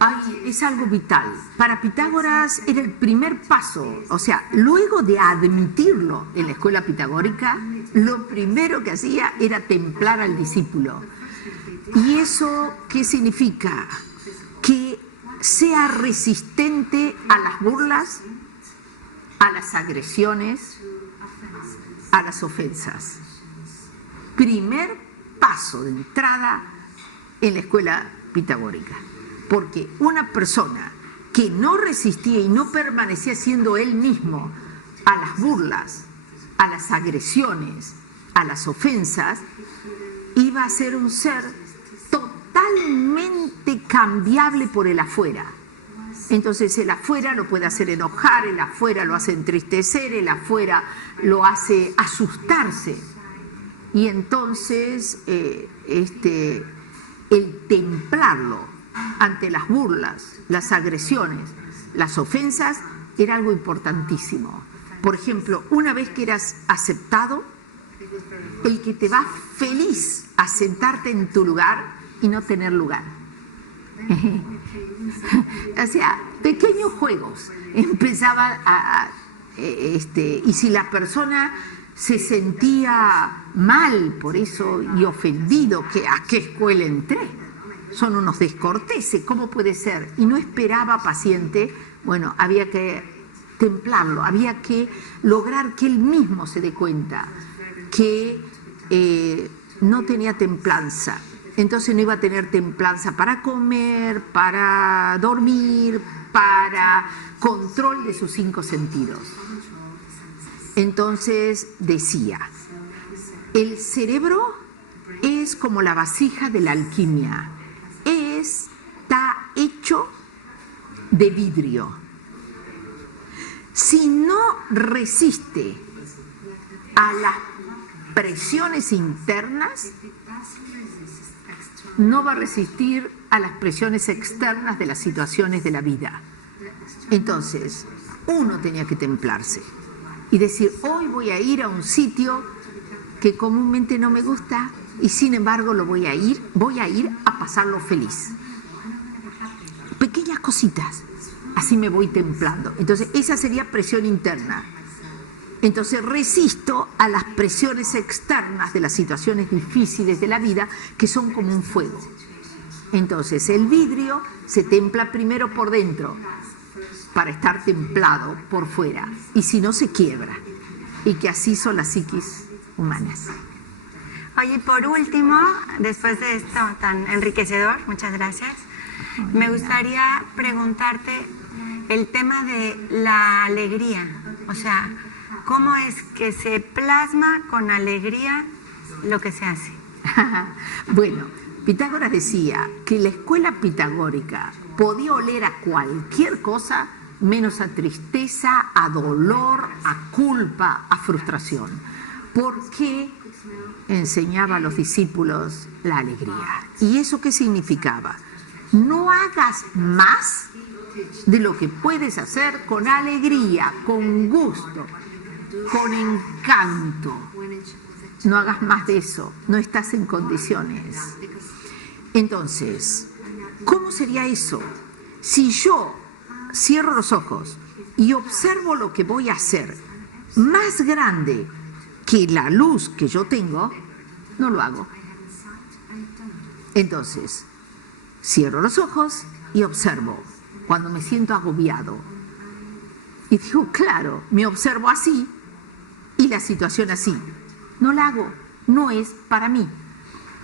Ay, es algo vital. Para Pitágoras era el primer paso, o sea, luego de admitirlo en la escuela pitagórica, lo primero que hacía era templar al discípulo. ¿Y eso qué significa? Que sea resistente a las burlas, a las agresiones, a las ofensas. Primer paso de entrada en la escuela pitagórica. Porque una persona que no resistía y no permanecía siendo él mismo a las burlas, a las agresiones, a las ofensas, iba a ser un ser totalmente cambiable por el afuera. Entonces el afuera lo puede hacer enojar, el afuera lo hace entristecer, el afuera lo hace asustarse. Y entonces el templarlo ante las burlas, las agresiones, las ofensas, era algo importantísimo. Por ejemplo, una vez que eras aceptado, el que te va feliz a sentarte en tu lugar y no tener lugar. O sea, pequeños juegos. Empezaba y si la persona se sentía mal por eso y ofendido, que a qué escuela entré. Son unos descorteses, ¿cómo puede ser? Y no esperaba paciente. Bueno, había que templarlo, había que lograr que él mismo se dé cuenta que no tenía templanza. Entonces no iba a tener templanza para comer, para dormir, para control de sus 5 sentidos. Entonces decía, el cerebro es como la vasija de la alquimia, está hecho de vidrio. Si no resiste a las presiones internas, no va a resistir a las presiones externas de las situaciones de la vida. Entonces, uno tenía que templarse y decir, hoy voy a ir a un sitio que comúnmente no me gusta y sin embargo voy a ir a pasarlo feliz. Pequeñas cositas, así me voy templando. Entonces, esa sería presión interna. Entonces resisto a las presiones externas de las situaciones difíciles de la vida, que son como un fuego. Entonces el vidrio se templa primero por dentro para estar templado por fuera, y si no se quiebra, y que así son las psiquis humanas. Oye, por último, después de esto tan enriquecedor, muchas gracias, me gustaría preguntarte el tema de la alegría, o sea, ¿cómo es que se plasma con alegría lo que se hace? Bueno, Pitágoras decía que la escuela pitagórica podía oler a cualquier cosa menos a tristeza, a dolor, a culpa, a frustración, porque enseñaba a los discípulos la alegría. ¿Y eso qué significaba? No hagas más de lo que puedes hacer con alegría, con gusto, con encanto. No hagas más de eso, no estás en condiciones. Entonces, ¿cómo sería eso? Si yo cierro los ojos y observo lo que voy a hacer más grande que la luz que yo tengo, no lo hago. Entonces, cierro los ojos y observo cuando me siento agobiado. Y digo, claro, me observo así y la situación así. No la hago, no es para mí.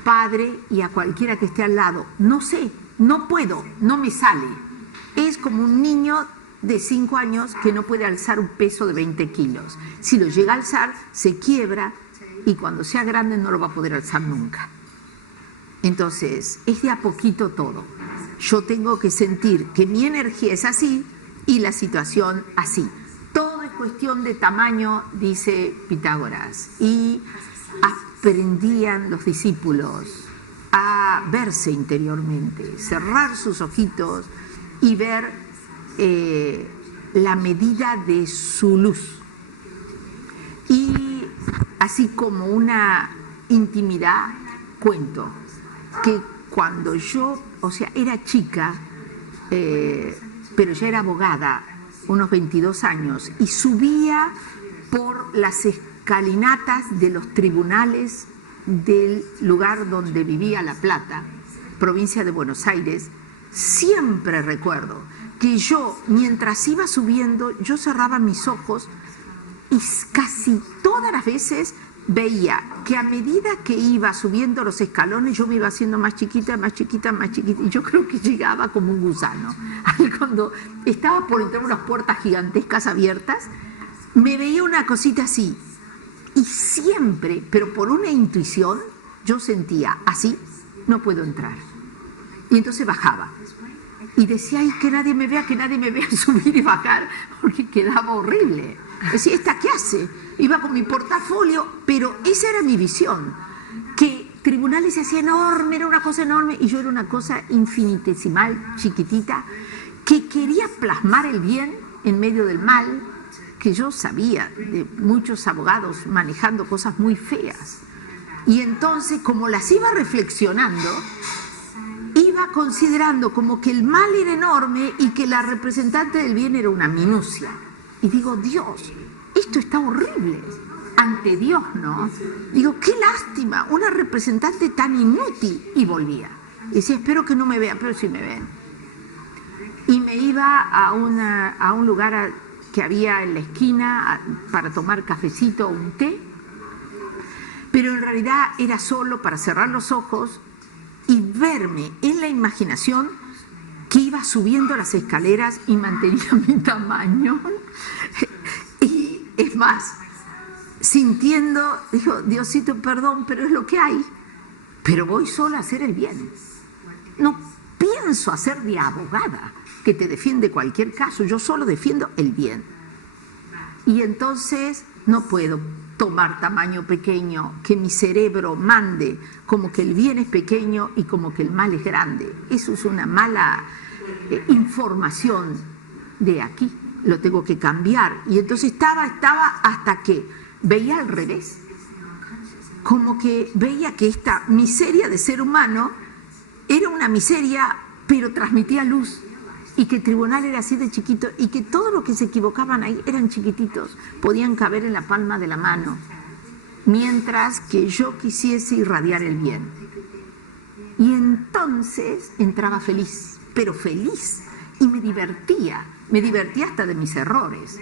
Padre, y a cualquiera que esté al lado, no sé, no puedo, no me sale. Es como un niño de 5 años que no puede alzar un peso de 20 kilos. Si lo llega a alzar, se quiebra y cuando sea grande no lo va a poder alzar nunca. Entonces, es de a poquito todo. Yo tengo que sentir que mi energía es así y la situación así. Todo es cuestión de tamaño, dice Pitágoras. Y aprendían los discípulos a verse interiormente, cerrar sus ojitos y ver la medida de su luz. Y así como una intimidad, cuento que cuando yo, o sea, era chica, pero ya era abogada, unos 22 años, y subía por las escalinatas de los tribunales del lugar donde vivía La Plata, provincia de Buenos Aires, siempre recuerdo que yo, mientras iba subiendo, yo cerraba mis ojos y casi todas las veces veía que a medida que iba subiendo los escalones yo me iba haciendo más chiquita, más chiquita, más chiquita, y yo creo que llegaba como un gusano. Cuando estaba por entrar unas puertas gigantescas abiertas, me veía una cosita así, y siempre, pero por una intuición, yo sentía así, no puedo entrar. Y entonces bajaba. Y decía, ay, que nadie me vea subir y bajar, porque quedaba horrible. Decía, ¿esta qué hace? Iba con mi portafolio, pero esa era mi visión. Que tribunales se hacía enorme, era una cosa enorme, y yo era una cosa infinitesimal, chiquitita, que quería plasmar el bien en medio del mal, que yo sabía de muchos abogados manejando cosas muy feas. Y entonces, como las iba reflexionando, iba considerando como que el mal era enorme y que la representante del bien era una minucia. Y digo, Dios, esto está horrible. ante Dios, ¿no? Digo, qué lástima, una representante tan inútil. Y volvía. Y decía, espero que no me vean, pero sí me ven. Y me iba a un lugar que había en la esquina para tomar cafecito o un té, pero en realidad era solo para cerrar los ojos y verme en la imaginación que iba subiendo las escaleras y mantenía mi tamaño. Y es más, sintiendo, dijo, Diosito, perdón, pero es lo que hay, pero voy solo a hacer el bien. No pienso hacer de abogada que te defiende cualquier caso, yo solo defiendo el bien. Y entonces no puedo tomar tamaño pequeño, que mi cerebro mande como que el bien es pequeño y como que el mal es grande. Eso es una mala información de aquí, lo tengo que cambiar. Y entonces estaba hasta que veía al revés, como que veía que esta miseria de ser humano era una miseria, pero transmitía luz, y que el tribunal era así de chiquito, y que todos los que se equivocaban ahí eran chiquititos, podían caber en la palma de la mano, mientras que yo quisiese irradiar el bien. Y entonces entraba feliz, pero feliz, y me divertía hasta de mis errores.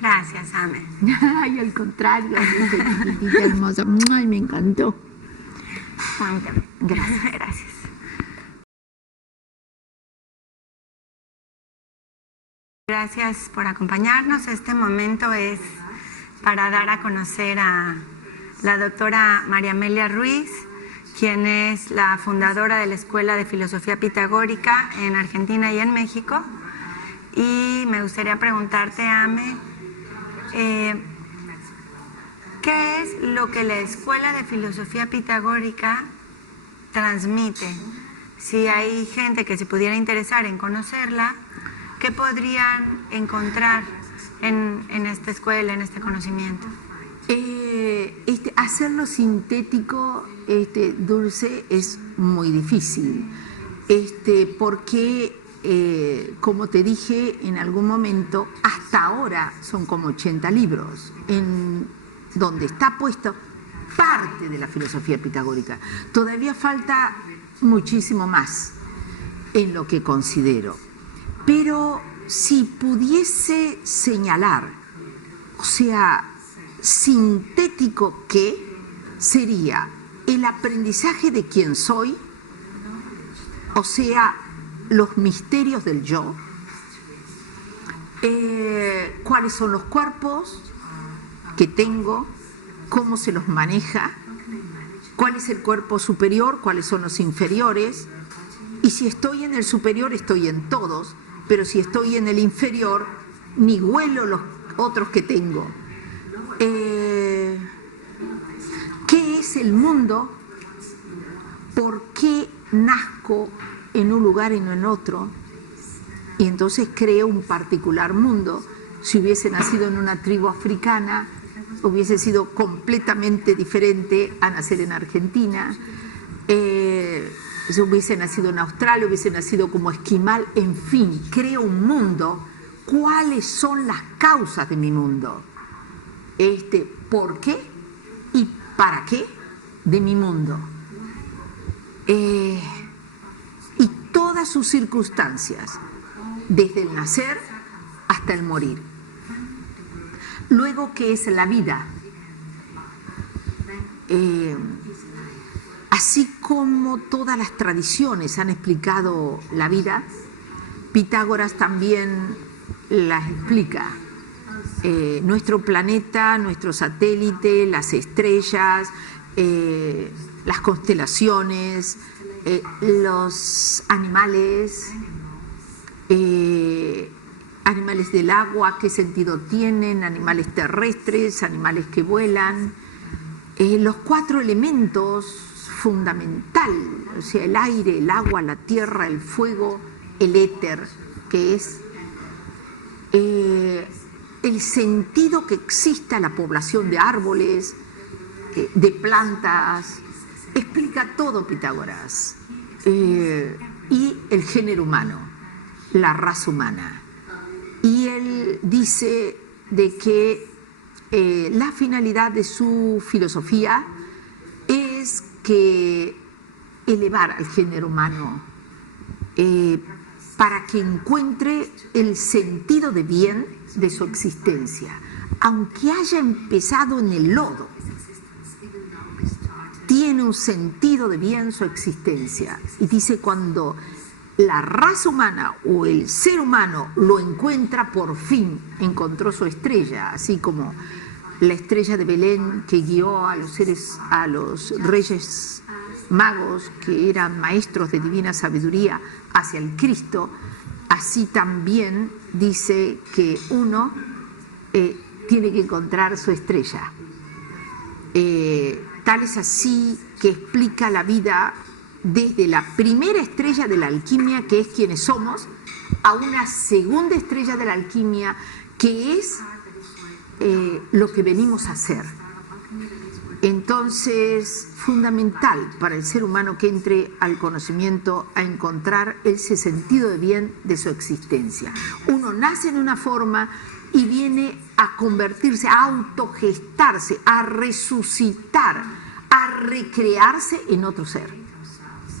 Gracias, Ame. Ay, al contrario, chiquitita hermosa, ay, me encantó. Gracias. Gracias. Gracias por acompañarnos. Este momento es para dar a conocer a la doctora María Amelia Ruiz, quien es la fundadora de la Escuela de Filosofía Pitagórica en Argentina y en México. Y me gustaría preguntarte, Ame, ¿qué es lo que la Escuela de Filosofía Pitagórica transmite? Si hay gente que se pudiera interesar en conocerla, ¿qué podrían encontrar en esta escuela, en este conocimiento? Hacerlo sintético, Dulce, es muy difícil, porque, como te dije en algún momento, hasta ahora son como 80 libros, en donde está puesto parte de la filosofía pitagórica. Todavía falta muchísimo más en lo que considero. Pero si pudiese señalar, o sea, sintético, ¿qué sería? El aprendizaje de quién soy, o sea, los misterios del yo, cuáles son los cuerpos que tengo, cómo se los maneja, cuál es el cuerpo superior, cuáles son los inferiores, y si estoy en el superior estoy en todos, pero si estoy en el inferior, ni huelo los otros que tengo. ¿Qué es el mundo? ¿Por qué nazco en un lugar y no en otro? Y entonces creo un particular mundo. Si hubiese nacido en una tribu africana, hubiese sido completamente diferente a nacer en Argentina. Si hubiese nacido en Australia, hubiese nacido como esquimal, en fin, creo un mundo. ¿Cuáles son las causas de mi mundo? ¿Por qué y para qué de mi mundo? Y todas sus circunstancias, desde el nacer hasta el morir. Luego, ¿qué es la vida? Así como todas las tradiciones han explicado la vida, Pitágoras también las explica. Nuestro planeta, nuestro satélite, las estrellas, las constelaciones, los animales, animales del agua, qué sentido tienen, animales terrestres, animales que vuelan, los 4 elementos fundamental, o sea, el aire, el agua, la tierra, el fuego, el éter, que es el sentido que exista la población de árboles, de plantas, explica todo Pitágoras, y el género humano, la raza humana. Y él dice de que la finalidad de su filosofía es que elevar al género humano para que encuentre el sentido de bien de su existencia, aunque haya empezado en el lodo. Tiene un sentido de bien su existencia. Y dice, cuando la raza humana o el ser humano lo encuentra, por fin encontró su estrella, así como la estrella de Belén que guió a los reyes magos que eran maestros de divina sabiduría hacia el Cristo. Así también dice que uno tiene que encontrar su estrella. Tal es así que explica la vida desde la primera estrella de la alquimia, que es quienes somos, a una segunda estrella de la alquimia, que es lo que venimos a hacer. Entonces, fundamental para el ser humano que entre al conocimiento, a encontrar ese sentido de bien de su existencia. Uno nace en una forma y viene a convertirse, a autogestarse, a resucitar, a recrearse en otro ser.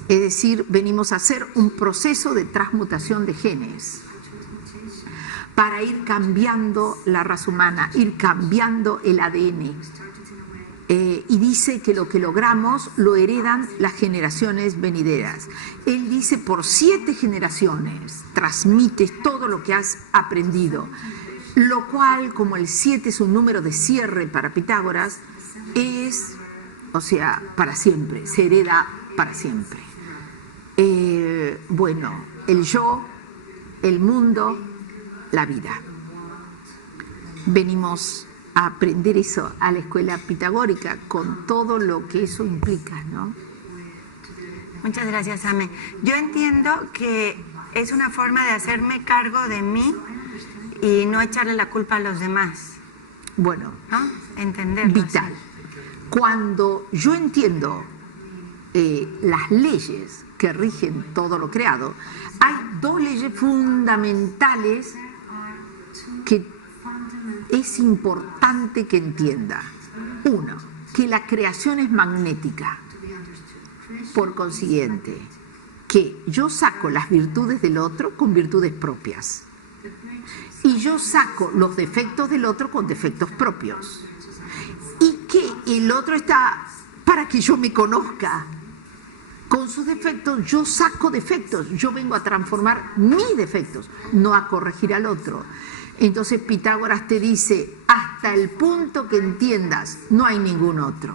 Es decir, venimos a hacer un proceso de transmutación de genes para ir cambiando la raza humana, ir cambiando el ADN. Y dice que lo que logramos lo heredan las generaciones venideras. Él dice, por 7 generaciones transmites todo lo que has aprendido, lo cual, como el 7 es un número de cierre para Pitágoras, es, o sea, para siempre, se hereda para siempre. Bueno, el yo, el mundo, la vida. Venimos a aprender eso a la escuela pitagórica, con todo lo que eso implica, ¿no? Muchas gracias, Ame. Yo entiendo que es una forma de hacerme cargo de mí y no echarle la culpa a los demás. Bueno, ¿no? Entenderlo. Vital. Sí. Cuando yo entiendo las leyes que rigen todo lo creado, hay 2 leyes fundamentales que es importante que entienda. Uno, que la creación es magnética. Por consiguiente, que yo saco las virtudes del otro con virtudes propias. Y yo saco los defectos del otro con defectos propios. Y que el otro está para que yo me conozca. Con sus defectos yo saco defectos. Yo vengo a transformar mis defectos, no a corregir al otro. Entonces Pitágoras te dice, hasta el punto que entiendas, no hay ningún otro.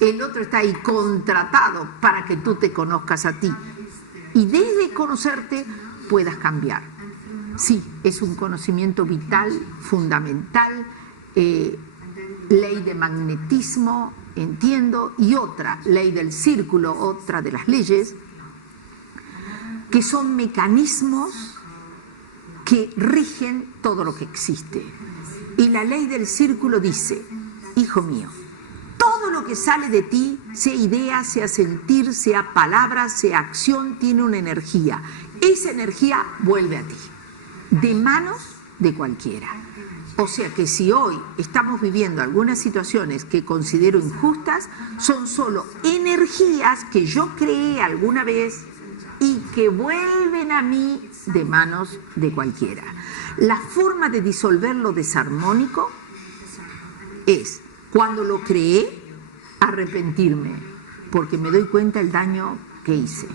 El otro está ahí contratado para que tú te conozcas a ti. Y desde conocerte puedas cambiar. Sí, es un conocimiento vital, fundamental, ley de magnetismo, entiendo, y otra, ley del círculo, otra de las leyes, que son mecanismos que rigen todo lo que existe. Y la ley del círculo dice, hijo mío, todo lo que sale de ti, sea idea, sea sentir, sea palabra, sea acción, tiene una energía. Esa energía vuelve a ti, de manos de cualquiera. O sea que si hoy estamos viviendo algunas situaciones que considero injustas, son solo energías que yo creé alguna vez y que vuelven a mí de manos de cualquiera. La forma de disolver lo desarmónico es, cuando lo creé, arrepentirme, porque me doy cuenta del daño que hice.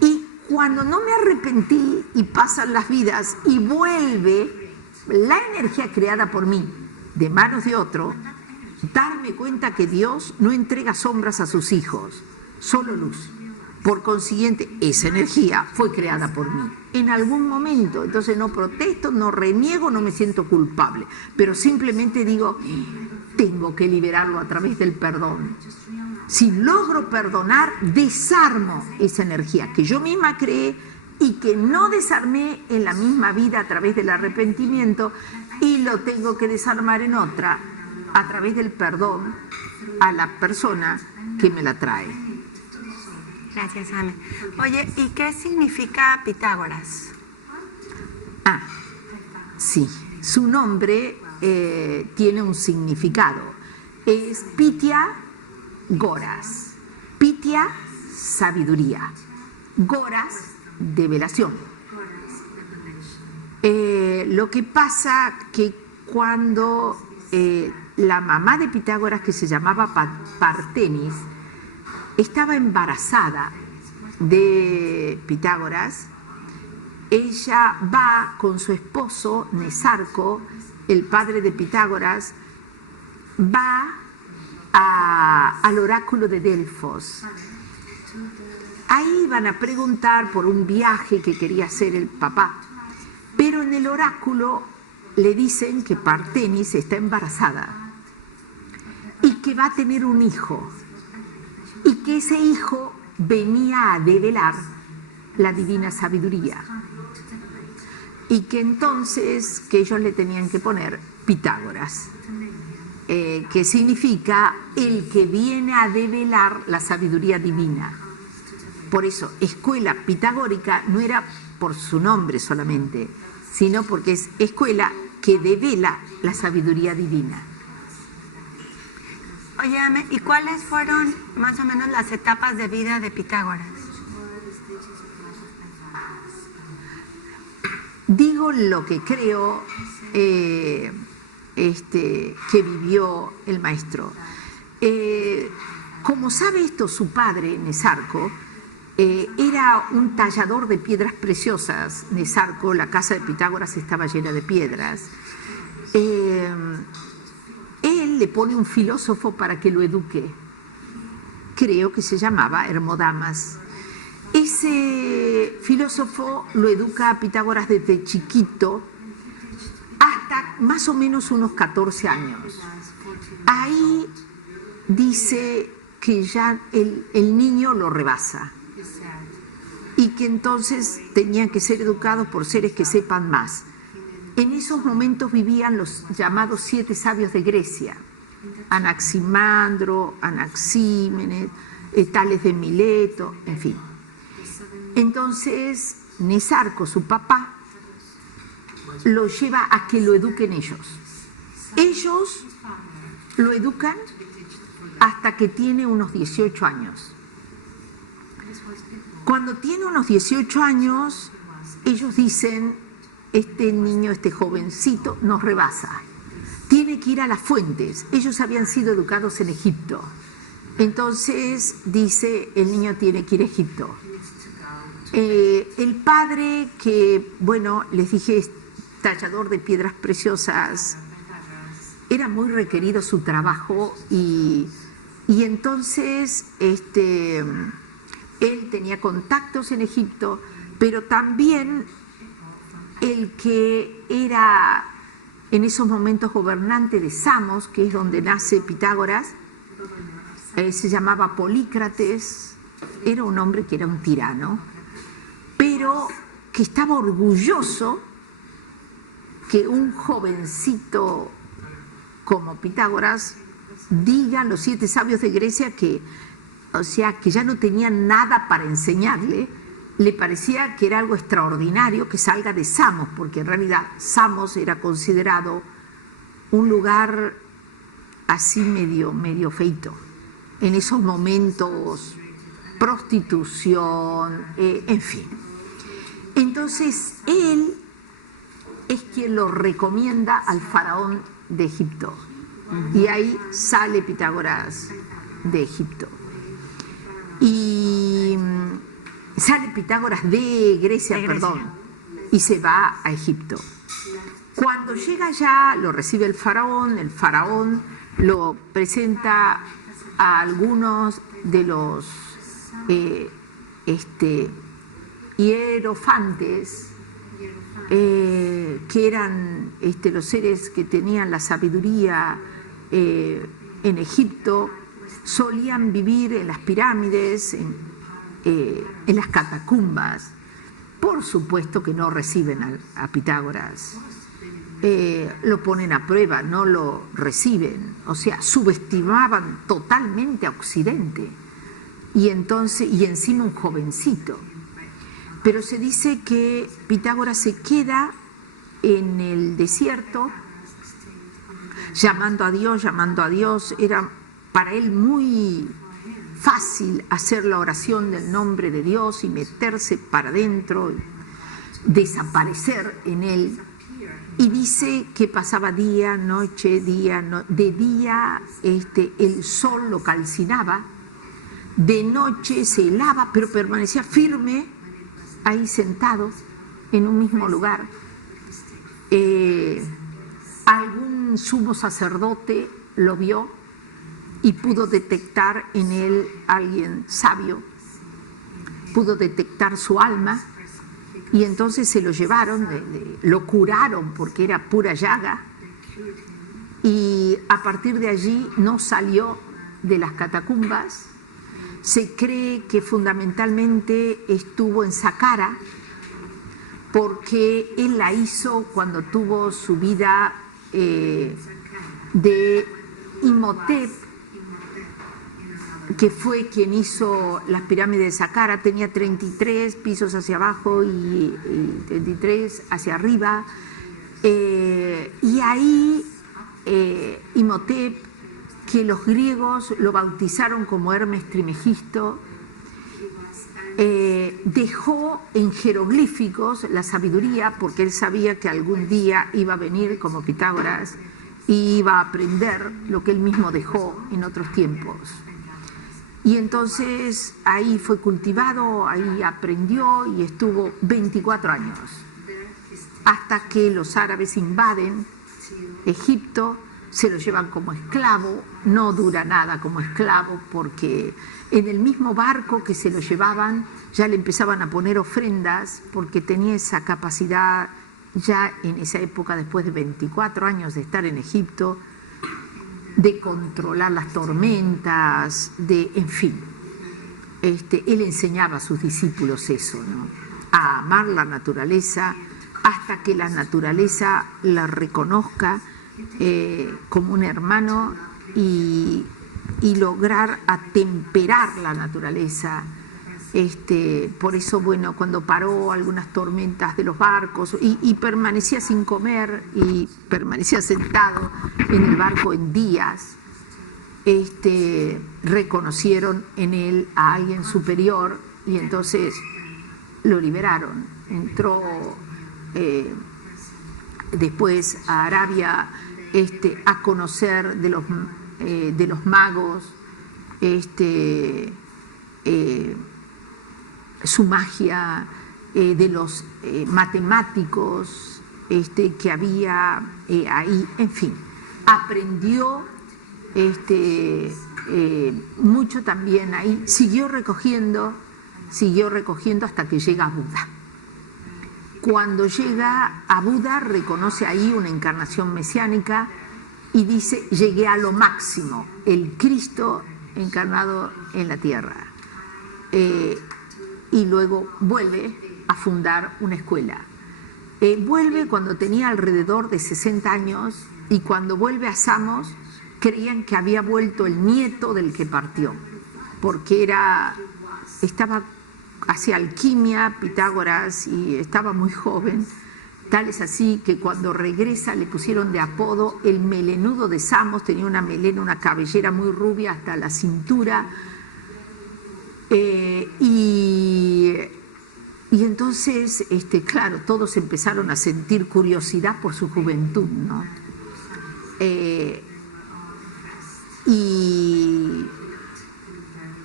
Y cuando no me arrepentí y pasan las vidas y vuelve la energía creada por mí de manos de otro, darme cuenta que Dios no entrega sombras a sus hijos, solo luz. Por consiguiente, esa energía fue creada por mí en algún momento. Entonces no protesto, no reniego, no me siento culpable, pero simplemente digo, tengo que liberarlo a través del perdón. Si logro perdonar, desarmo esa energía que yo misma creé y que no desarmé en la misma vida a través del arrepentimiento, y lo tengo que desarmar en otra a través del perdón a la persona que me la trae. Gracias, Ame. Oye, ¿y qué significa Pitágoras? Ah, sí. Su nombre tiene un significado. Es Pitya Goras. Pitya, sabiduría. Goras, develación. Lo que pasa que cuando la mamá de Pitágoras, que se llamaba Partenis, estaba embarazada de Pitágoras, ella va con su esposo Nesarco, el padre de Pitágoras, va al oráculo de Delfos. Ahí van a preguntar por un viaje que quería hacer el papá, pero en el oráculo le dicen que Partenis está embarazada y que va a tener un hijo, y que ese hijo venía a develar la divina sabiduría, y que entonces que ellos le tenían que poner Pitágoras, que significa el que viene a develar la sabiduría divina. Por eso, escuela pitagórica no era por su nombre solamente, sino porque es escuela que devela la sabiduría divina. Oye, ¿y cuáles fueron más o menos las etapas de vida de Pitágoras? Digo lo que creo que vivió el maestro. Como sabe esto su padre, Nesarco, era un tallador de piedras preciosas. Nesarco, la casa de Pitágoras estaba llena de piedras. Él le pone un filósofo para que lo eduque. Creo que se llamaba Hermodamas. Ese filósofo lo educa a Pitágoras desde chiquito hasta más o menos unos 14 años. Ahí dice que ya el niño lo rebasa y que entonces tenían que ser educados por seres que sepan más. En esos momentos vivían los llamados 7 sabios de Grecia: Anaximandro, Anaxímenes, Tales de Mileto, en fin. Entonces Nesarco, su papá, lo lleva a que lo eduquen ellos. Ellos lo educan hasta que tiene unos 18 años. Cuando tiene unos 18 años, ellos dicen: este niño, este jovencito nos rebasa, tiene que ir a las fuentes. Ellos habían sido educados en Egipto. Entonces dice, el niño tiene que ir a Egipto. El padre, que, bueno, les dije, es tallador de piedras preciosas, era muy requerido su trabajo y entonces él tenía contactos en Egipto, pero también el que era en esos momentos gobernante de Samos, que es donde nace Pitágoras, se llamaba Polícrates, era un hombre que era un tirano, pero que estaba orgulloso que un jovencito como Pitágoras diga a los 7 sabios de Grecia que, o sea, que ya no tenían nada para enseñarle. Le parecía que era algo extraordinario que salga de Samos, porque en realidad Samos era considerado un lugar así medio feito. En esos momentos, prostitución, en fin. Entonces, él es quien lo recomienda al faraón de Egipto. Y ahí sale Pitágoras de Egipto. Y sale Pitágoras de Grecia, y se va a Egipto. Cuando llega allá, lo recibe el faraón lo presenta a algunos de los hierofantes, que eran los seres que tenían la sabiduría en Egipto. Solían vivir en las pirámides, en las catacumbas. Por supuesto que no reciben a Pitágoras, lo ponen a prueba, no lo reciben, o sea, subestimaban totalmente a Occidente, y encima un jovencito. Pero se dice que Pitágoras se queda en el desierto, llamando a Dios. Era para él muy fácil hacer la oración del nombre de Dios y meterse para adentro, desaparecer en él. Y dice que pasaba día, noche, de día el sol lo calcinaba, de noche se helaba, pero permanecía firme ahí sentado en un mismo lugar. Algún sumo sacerdote lo vio y pudo detectar en él alguien sabio, pudo detectar su alma, y entonces se lo llevaron, lo curaron porque era pura llaga, y a partir de allí no salió de las catacumbas. Se cree que fundamentalmente estuvo en Saqqara porque él la hizo cuando tuvo su vida de Imhotep, que fue quien hizo las pirámides de Saqqara. Tenía 33 pisos hacia abajo y 33 hacia arriba, y ahí Imhotep, que los griegos lo bautizaron como Hermes Trimegisto, dejó en jeroglíficos la sabiduría, porque él sabía que algún día iba a venir como Pitágoras y iba a aprender lo que él mismo dejó en otros tiempos. Y entonces ahí fue cultivado, ahí aprendió y estuvo 24 años, hasta que los árabes invaden Egipto, se lo llevan como esclavo. No dura nada como esclavo, porque en el mismo barco que se lo llevaban ya le empezaban a poner ofrendas, porque tenía esa capacidad ya en esa época, después de 24 años de estar en Egipto, de controlar las tormentas, en fin. Él enseñaba a sus discípulos eso, ¿no? A amar la naturaleza hasta que la naturaleza la reconozca como un hermano, y lograr atemperar la naturaleza. Por eso, bueno, cuando paró algunas tormentas de los barcos y permanecía sin comer y permanecía sentado en el barco en días, reconocieron en él a alguien superior y entonces lo liberaron. Entró después a Arabia a conocer de los magos, su magia, de los matemáticos que había ahí, en fin. Aprendió mucho también ahí, siguió recogiendo hasta que llega a Buda. Cuando llega a Buda, reconoce ahí una encarnación mesiánica y dice: llegué a lo máximo, el Cristo encarnado en la tierra. Y luego vuelve a fundar una escuela. Vuelve cuando tenía alrededor de 60 años, y cuando vuelve a Samos creían que había vuelto el nieto del que partió, porque hacía alquimia, Pitágoras, y estaba muy joven. Tal es así que cuando regresa le pusieron de apodo el melenudo de Samos. Tenía una melena, una cabellera muy rubia hasta la cintura. Y entonces, claro, todos empezaron a sentir curiosidad por su juventud, ¿no? Y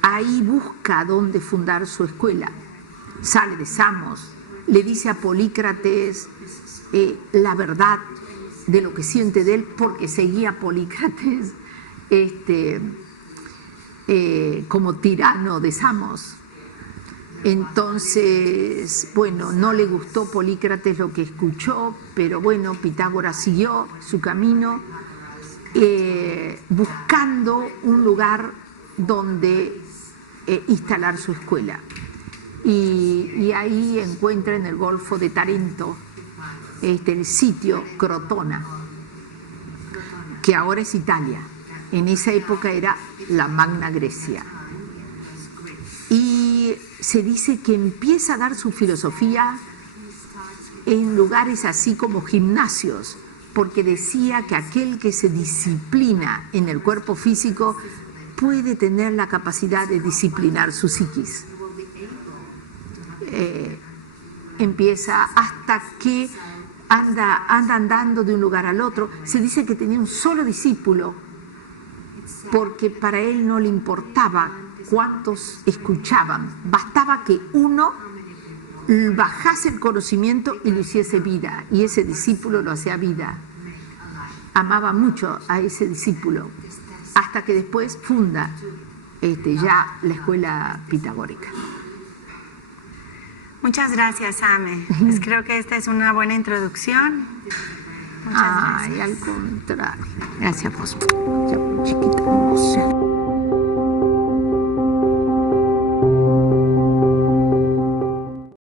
ahí busca dónde fundar su escuela. Sale de Samos, le dice a Polícrates la verdad de lo que siente de él, porque seguía a Polícrates como tirano de Samos. Entonces, bueno, no le gustó Polícrates lo que escuchó, pero bueno, Pitágoras siguió su camino, buscando un lugar donde instalar su escuela. Y ahí encuentra en el Golfo de Tarento el sitio Crotona, que ahora es Italia. En esa época era la Magna Grecia. Y se dice que empieza a dar su filosofía en lugares así como gimnasios, porque decía que aquel que se disciplina en el cuerpo físico puede tener la capacidad de disciplinar su psiquis. Empieza hasta que anda andando de un lugar al otro. Se dice que tenía un solo discípulo, porque para él no le importaba cuántos escuchaban, bastaba que uno bajase el conocimiento y lo hiciese vida, y ese discípulo lo hacía vida. Amaba mucho a ese discípulo, hasta que después funda ya la escuela pitagórica. Muchas gracias, Ame. Pues creo que esta es una buena introducción. Muchas gracias. Ay, al contrario. Gracias a vos. Ya, chiquita, hermosa.